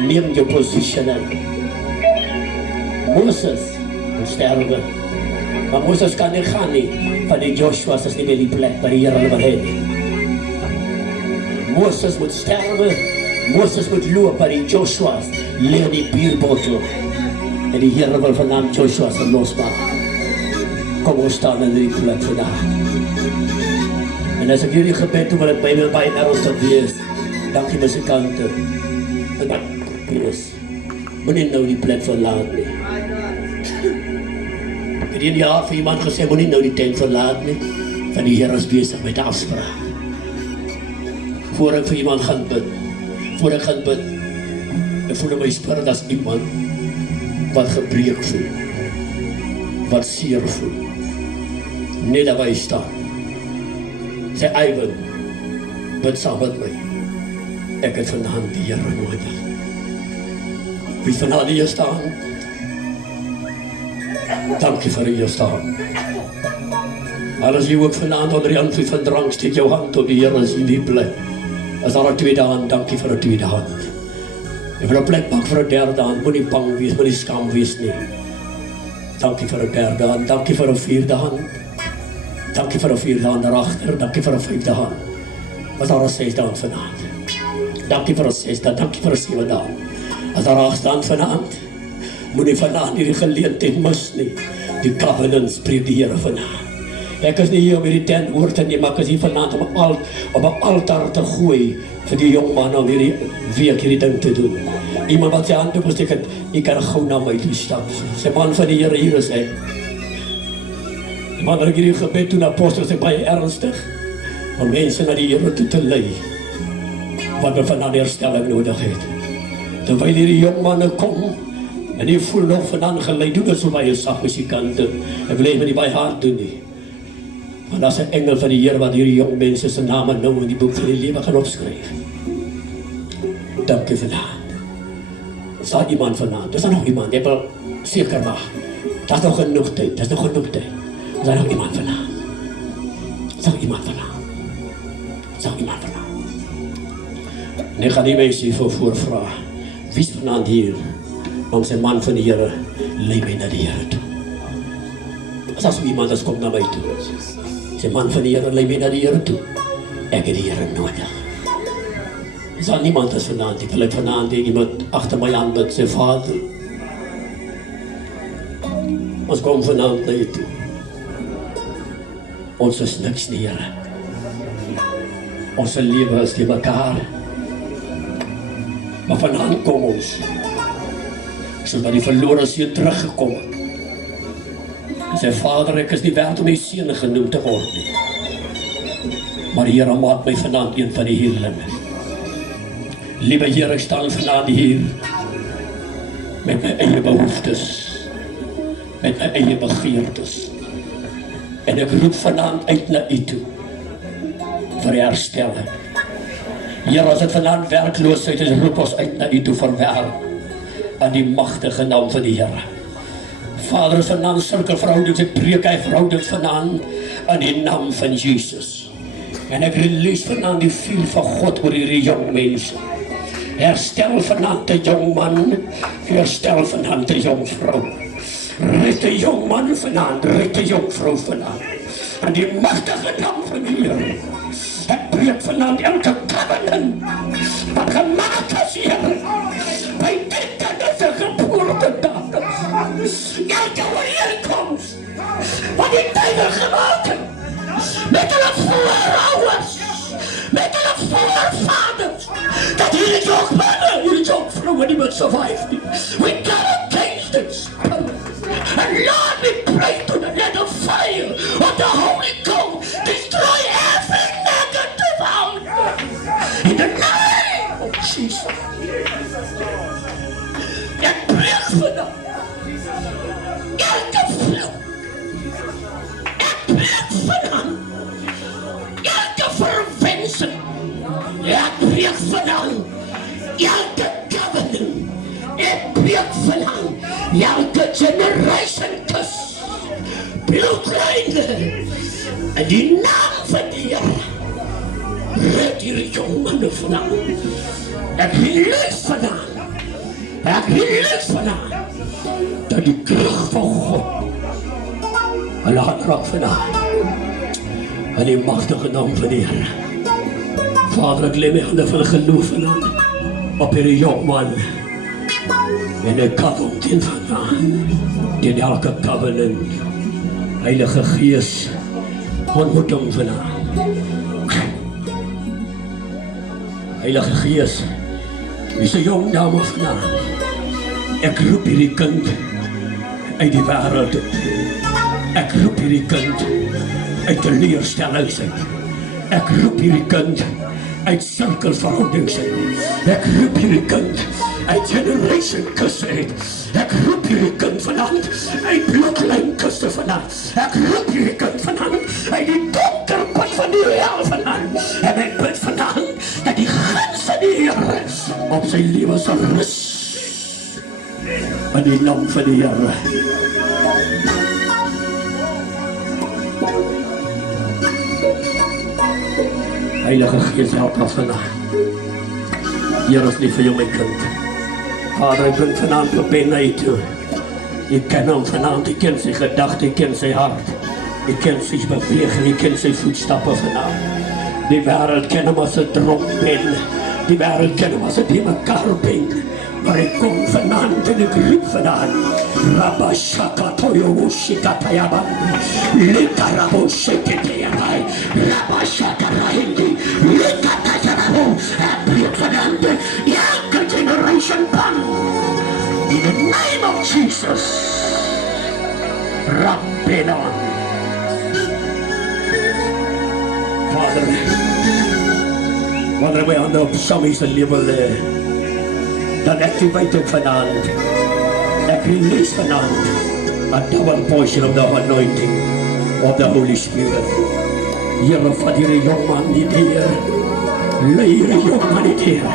neem jou position in. Moses moet sterwe, maar Moses kan nie gaan nie, van die Joshua's is nie meer die plek waar die Here hulle wil hê. Moses moet sterwe, Moses moet loop by die Joshua's, leer die bierbottel. En die Here wil vanaand Joshua's losmaak. Kom ons staan in die plek vandaag. En as ek jullie gebed toe, wil ek by my baie ernstig wees. Dankie musikante. En dan wees. Moet nie nou die plek verlaat nie. Ek het een jaar vir iemand gesê, moet nie nou die tent verlaat nie. Van die Here is besig met afspraak. Voor ek vir iemand gaan bid, ek voel in my spirit as iemand wat gebreek voel, wat seer voel, net daar waar hy staan. Sê Ivan, bid saam met my. Ek het vanaand die Here nodig. Wie vanaand hier staan? Dankie vir jou staan. Alles jy ook vanaand onder die invloed van drank, steek jou hand op die Here is in die plek. As daar 'n tweede hand, dankie vir 'n tweede hand. Ek wil 'n plek maak vir 'n derde hand, moet nie bang wees, moet nie skaam wees nie. Dankie vir 'n derde hand, dankie vir 'n vierde hand. Dankie vir 'n vierde hand daarachter, dankie vir 'n vyfde hand. As daar 'n sesde hand vanaand. Dankie vir 'n sesde, dankie vir 'n sewende hand. As daar 'n agste hand vanaand, moet nie vanaand hierdie geleentheid mis nie. Die covenant spreek die Here vanaand. Ek is nie hier om hierdie tent oor te neem, maar ek is hier vanaand om 'n altaar te gooi vir die jong man om hierdie week hierdie ding te doen. Iemand wat sy hand opgesteek het, ek kan gou na my toe stap. Sy man van die Here hier is hy. Die man wat ek hierdie gebed doen, apostel, is baie ernstig, om mense na die Here toe te lei, wat we vanaand herstelling nodig het. Terwyl hierdie jong manne kom, en die voel nog vanaand gelei, doen dit so baie sag musikante. Ek wil met die baie hard doen nie. Want as 'n engel van die Here wat hierdie jong mense se name nou in die boek van die lewe gaan opskryf. Dankie vanaand. Is daar iemand vanaand? Is daar nog iemand? Ek wil seker wag. Daar's nog genoeg tyd. Is daar nog iemand vanaand? Is daar iemand vanaand? En ek gaan die mense hiervoor voorvra. Wie is vanaand hier om sy man van die Here lei my na die Here toe? As so iemand as kom na my toe. Sy man van die Here lei my na die Here toe. Ek het die Here nodig. Is daar niemand is vanaand, ik wil vanaand iemand achter mij aan met zijn vader. Ons kom vanaand naar je toe. Ons is niks nie, Here. Ons lewe is die mekaar. Maar vanaand kom ons, sodat die verlore seun teruggekom het. En sy Vader, ek is nie werd om die seun genoem te word nie. Maar die Here maak my vanaand een van die heerlinge. Liewe Here, ek staan vanaand hier met my eie behoeftes, met my eie begeertes. En ek roep vanaand uit na U toe vir herstelling. Here, as dit vanaand werkloosheid is, roep ons uit na U toe vir werk aan die magtige naam van die Here. Vader, as vanaand sulke verhoudings, ek preek hy verhoudings vanaand aan die naam van Jesus. En ek release vanaand die vuur van God oor hierdie jong mense. Herstel vanaand die jong man, herstel vanaand die jong vrou. Red die jong man vanaand, red die jong vrou vanaand. En die magtige naam van die Here. Ek breek vanaand elke covenant wat gemaakt is, Here. By dit is een geboortedag. Elke ooreenkomst wat die duivel gemaakt het. Met hulle voorouders, met hulle voorvaders, dat hierdie jong mannen, hierdie jong vrouwen nie moet survive nie. We come against it, Spirit. And Lord, we pray to the let the fire of the Holy Ghost destroy every negative outlook. In the name of Jesus. Ek breek vanaf. Elke vloek. Ek breek vanaf. Elke verwensing. Ek breek vanaf. Elke covenant. Ek breek vanaf. Elke generation kus. Bloedlijnen. En die naam van die Here. Red hierdie jong mannen vanaf. Ek release vanaf. Ek release vanaf. Dat die kracht van God hulle gaan raak vanaf. In die machtige naam van die Here. Vader, ek lê my hande van geloof vanaf op hierdie jong man. En ek kan hom teen vanaf. Teen elke covenant. Heilige Gees, ontmoet hom vanaf. Heilige Gees, is 'n jong dame vanaf. Ek roep hierdie kind uit die wêreld. Ek roep hierdie kind uit teleurstellings uit. Ek roep hierdie kind uit sirkelverhoudings uit. Ek roep hierdie kind uit generation kusse uit. Ek roep hierdie kind vanavond uit bloedlijnkusse vanavond. Ek roep hierdie kind vanavond uit die donker pad van die hel vanavond. En ek bid vanavond dat die guns van die Here op sy lewe sal rus. In die naam van die Here. Heilige Gees, help ons vandaag. Here is nie vir jou my kind. Vader, ek bring vanavond op Ben na u toe. Ek ken hom vanavond, ek ken sy gedagte, ek ken sy hart. Ek ken sy beweging, ek ken sy voetstappe vanavond. Die wêreld ken hom as 'n dronken. Die wêreld ken hom as 'n die mekaar ben. Maar ek kom vanavond en ek roep vanavond. Rabashaka toyo shikatayaba. Likarabo shikatayaba. Rabashaka rahindi. Likatayaba. Ek breek vanavond elke generation bang. In the name of Jesus. Rabbena. Vader, wanneer my hande op Sammy se lewe lê, dan activate ek vanavond. Ek release vanavond a double portion of the anointing of the Holy Spirit. Here, vat hierdie jong man nie deur. Lei hierdie jong man nie deur.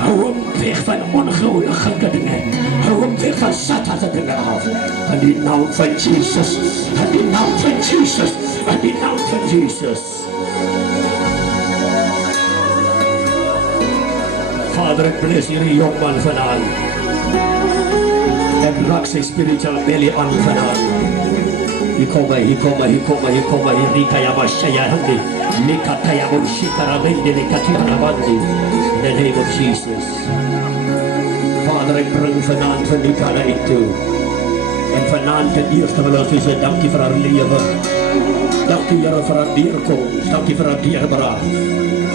Hou hom weg van ongelooflike dinge. Hou hom weg van Satan dinge af. In die naam van Jesus. In die naam van Jesus. In die naam van Jesus. Vader, ek bless hierdie jong man vanavond. Ek raak sy spiritual belly aan vanavond. Hier kom hy, Rika Yamashaya Handi. In the name of Jesus. Vader, ik breng vanavond van die talen in toe. En vanavond ten eerste wil ons zeggen, dank je voor haar leven. Dank je, Heer, voor haar dierkomst. Dank je voor haar dierbraak.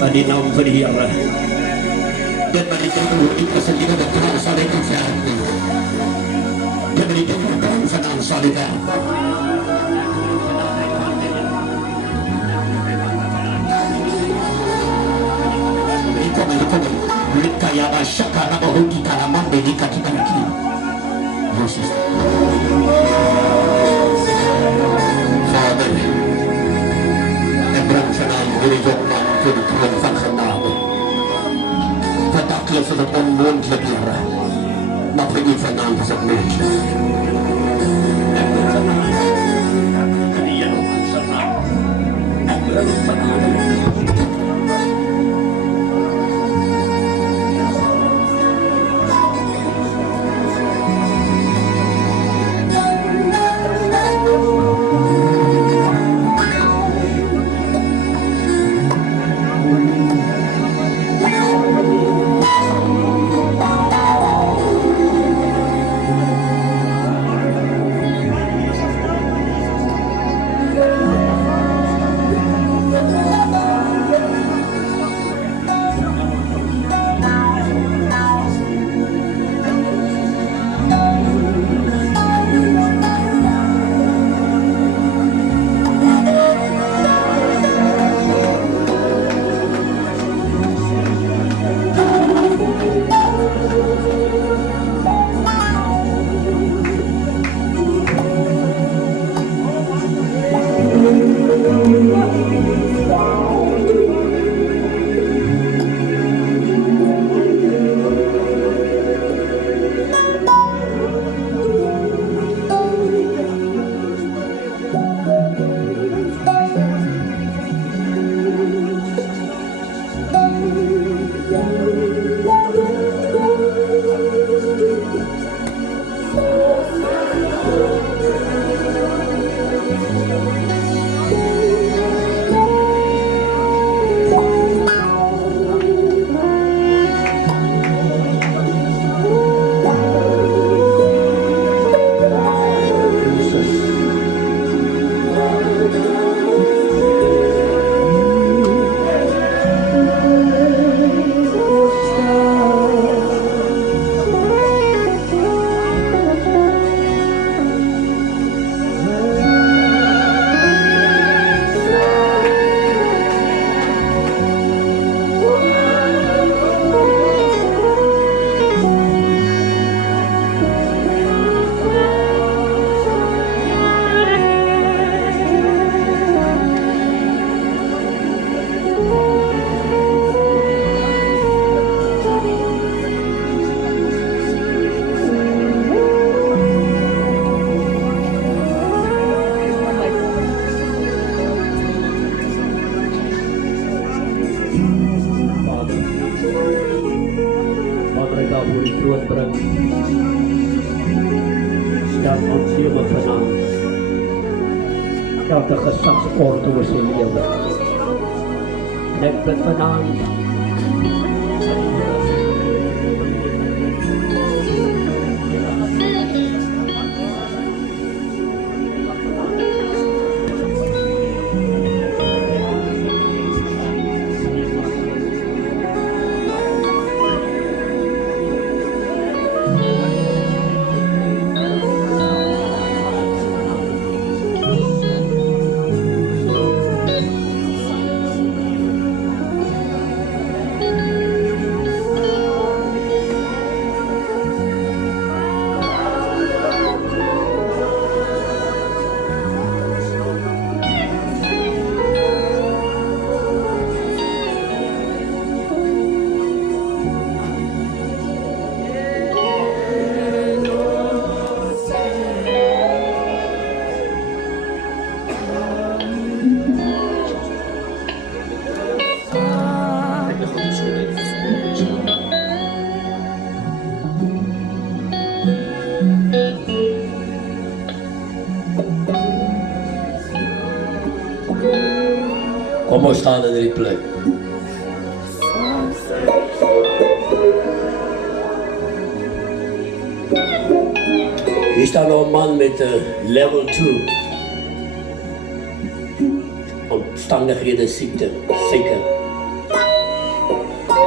In die naam van de Heer. Dit ben ik in uw interessante de taal zal ik u vergen. Dit ben ik in uw bron vanavond zal ik vergen. Kaya shaka na ohuki kalamande di katikaki. Jesus. Vader, en breng vanavond weer een jongman voor de troon van genade. Verdakelijk is het onmogelijk, Heer. Maar voor u vanavond is het mogelijk. En breng vanavond in de jongman zijn naam. En breng vanavond. Elke gezagsorde oor sy lewe. En ek bid vanavond Kom ons staan in die plek. Hier staat nou 'n man met 'n level 2 omstandighede siekte, suiker.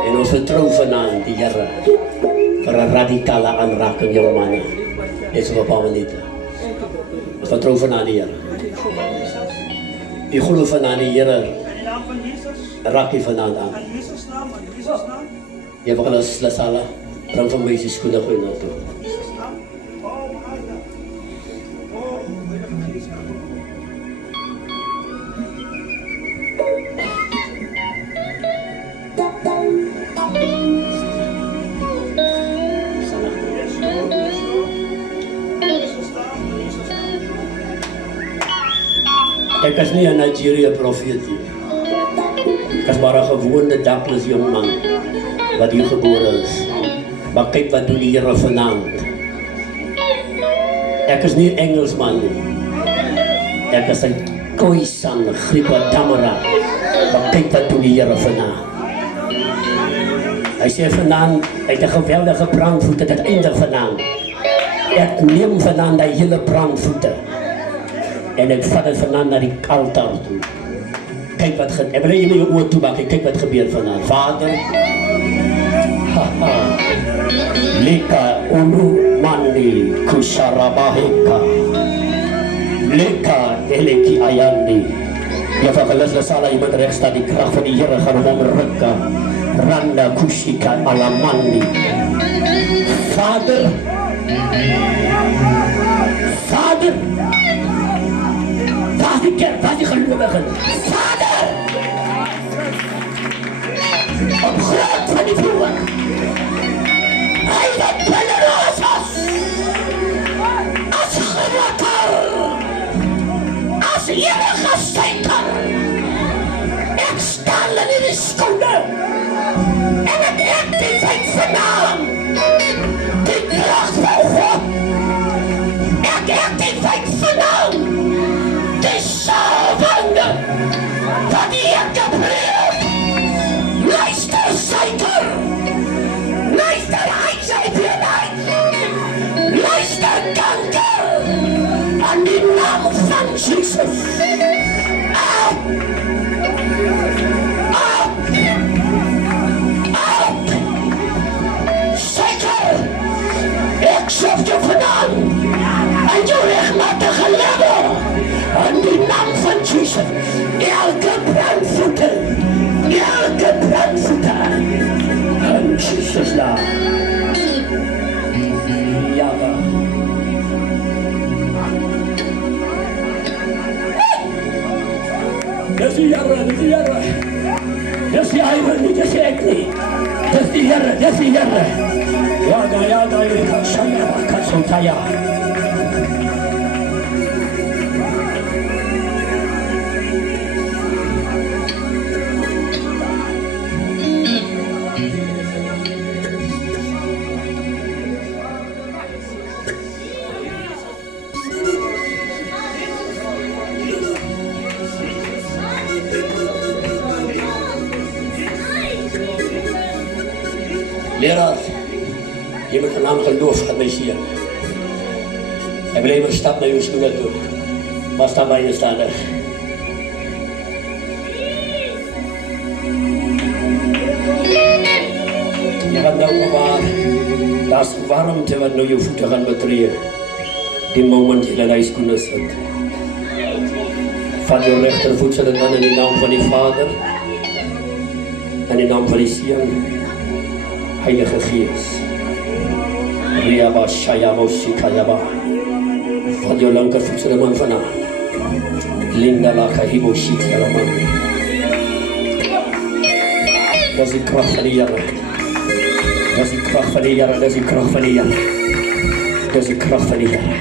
En ons vertrou vanaand die Here vir 'n radikale aanraking jong manne. Dit is op 'n paar minute. Ons vertrou vanaand die Here. Ek glo vanaand die Here In die naam van Jesus. raak jy vanaand aan. In Jesus naam. In Jesus naam. Jy wil alles la sala, bring vir my se skoene gooi na toe. In Jesus naam. Oh my God. Oh, Heilige Gees. Ek is nie 'n Nigeria profeet nie. Ek is maar 'n gewone daklose jong man wat hier gebore is. Maar kyk wat doen die Here vanaand. Ek is nie 'n Engelsman nie. Ek is 'n Khoisan Griekwa Tamara. Maar kyk wat doen die Here vanaand. Hy sê vanaand, hy het 'n geweldige brandvoet dit eindig vanaand. Ek neem vanaand die hele brandvoete. En ek vat dit vanaand na die altaar toe. Kyk wat gebeur. Ek wil jy met jou oë toe maak. Kyk wat gebeur vanaand. Vader. Lika ulu mandi kusarabaheka. Lika eleki ayandi. Jy vergelis sala jy moet reg staan. Die krag van die Here gaan hom omruk. Randa kushika alamandi. Vader. Vader. Wat die gelowigen. Vader! Op grond van die vloer. Hy wat binneloos was. As gewakker. As enige stijker. Ek staan in die skoene. En het activate vanaand. Die kracht van God. Ek activate vanaand. Die salvende van die Heergebreid. Luister suiker. Luister uitzeidheid. Luister kanker. Aan die naam van Jesus. Out. Out. Out. Suiker. Ek sof jou vandaan. En jou rechtmatige leven. In die naam van Jesus, elke brandvoete, in Jesus naam. Ja, dis die Here, dis die Here. Dis die Here nie, dis ek nie. Dis die Here, dis die Here. Ja, Shaya, Kasotaya. Leraar, jy moet van naam geloof gaan my sien. Ek wil even stap na jou stoel toe. Maar staan by jy stadig. Jy gaan nou gewaar. Daar is warmte wat nou jou voete gaan betree. Die moment jy in die skoene sit. Van jou rechtervoet sit en dan in die naam van die Vader. In die naam van die Seun. Heilige Gees. Riaba Shayabo Shikayaba. Van jou linkervoet sit man vanaf. Linda la Kahibo Shikayaba. Dat is die kracht van die Here. Dat is die kracht van die Here. Dat is die kracht van die Here. Dat is die kracht van die Here.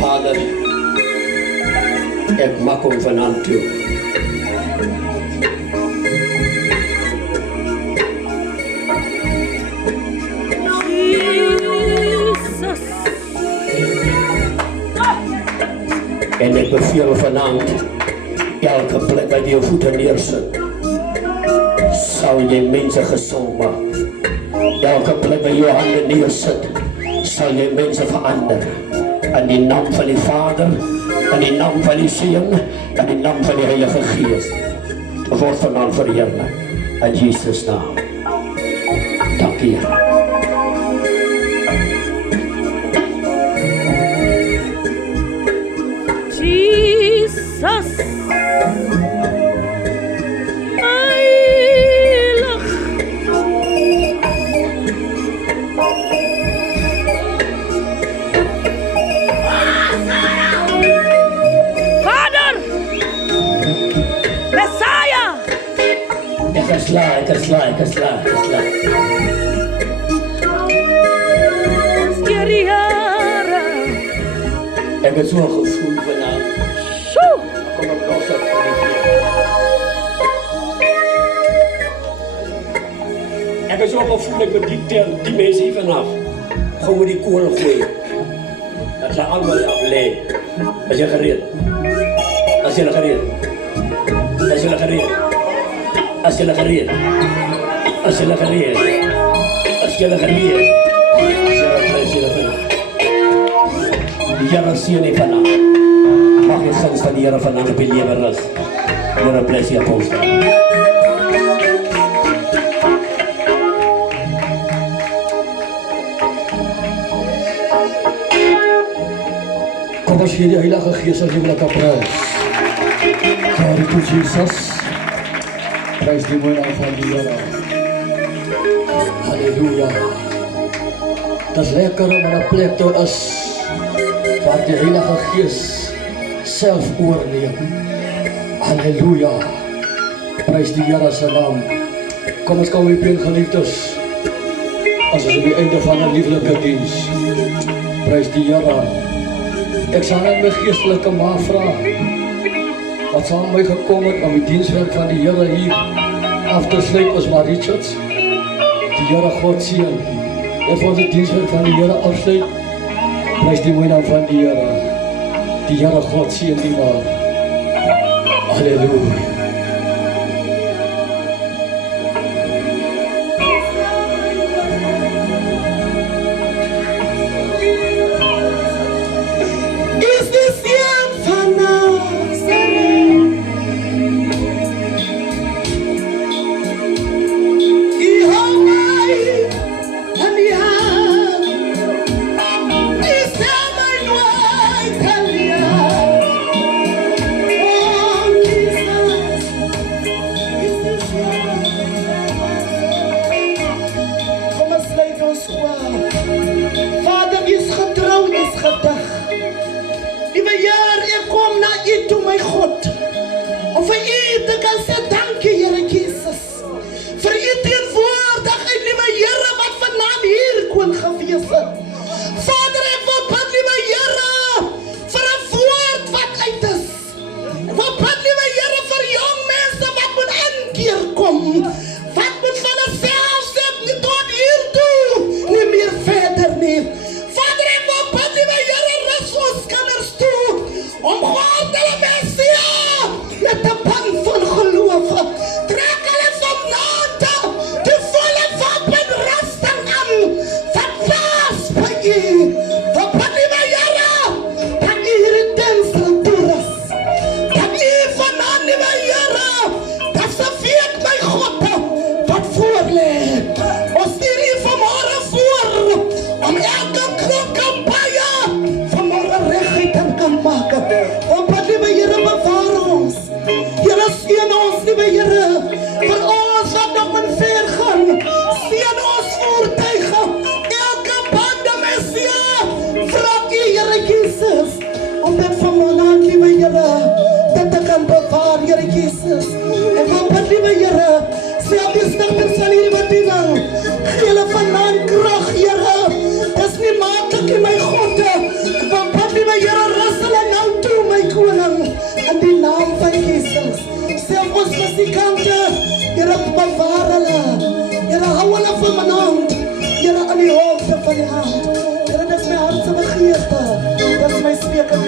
Vader, ek maak hom vanaand toe. En vir julle vanaand, elke plek waar jy jou voete neersit, sal jy mense gesond maak. Elke plek waar jy jou hande neersit, sal jy mense verander. In die naam van die Vader, in die naam van die Seun, in die naam van die Heilige Gees. Word vanaand verheerlik. In Jesus naam. Dankie, Here. Jesus. Ek is laag. Ek het so gevoel vanavond. Kom op nog so. Ek het so gevoel, ek moet die mense hier vanaf. Gewoon met die kool gooi. Dat hulle allemaal aflee. Is jy gereed? As jy gereed? Die Here seën u vanavond. Mag die guns van die Here vanavond op u lewe rus. Here bless you, apostel. Kom ons gee die Heilige Gees 'n lieflike prys. Glory to Jesus. Prys die mooi naam van die Here. Halleluja. Dat is lekker om in 'n plek te is waar die Heilige Gees self oorneem. Halleluja. Prys die Here se naam. Kom ons kom weer geliefdes. As ons op die einde van 'n lieflike diens. Prys die Here. Ek sal net my geestelike ma vra wat saam met my gekom het om die dienswerk van die Here hier af te sluit as maar Richards. Die Here God seën. En vir die dienswerk van die Here afsluit. Prys die mooi naam van die Here. Die Here God seën die maar. Halleluja. van die hand. Here, dis my hart se begeerte. Dis my smeek en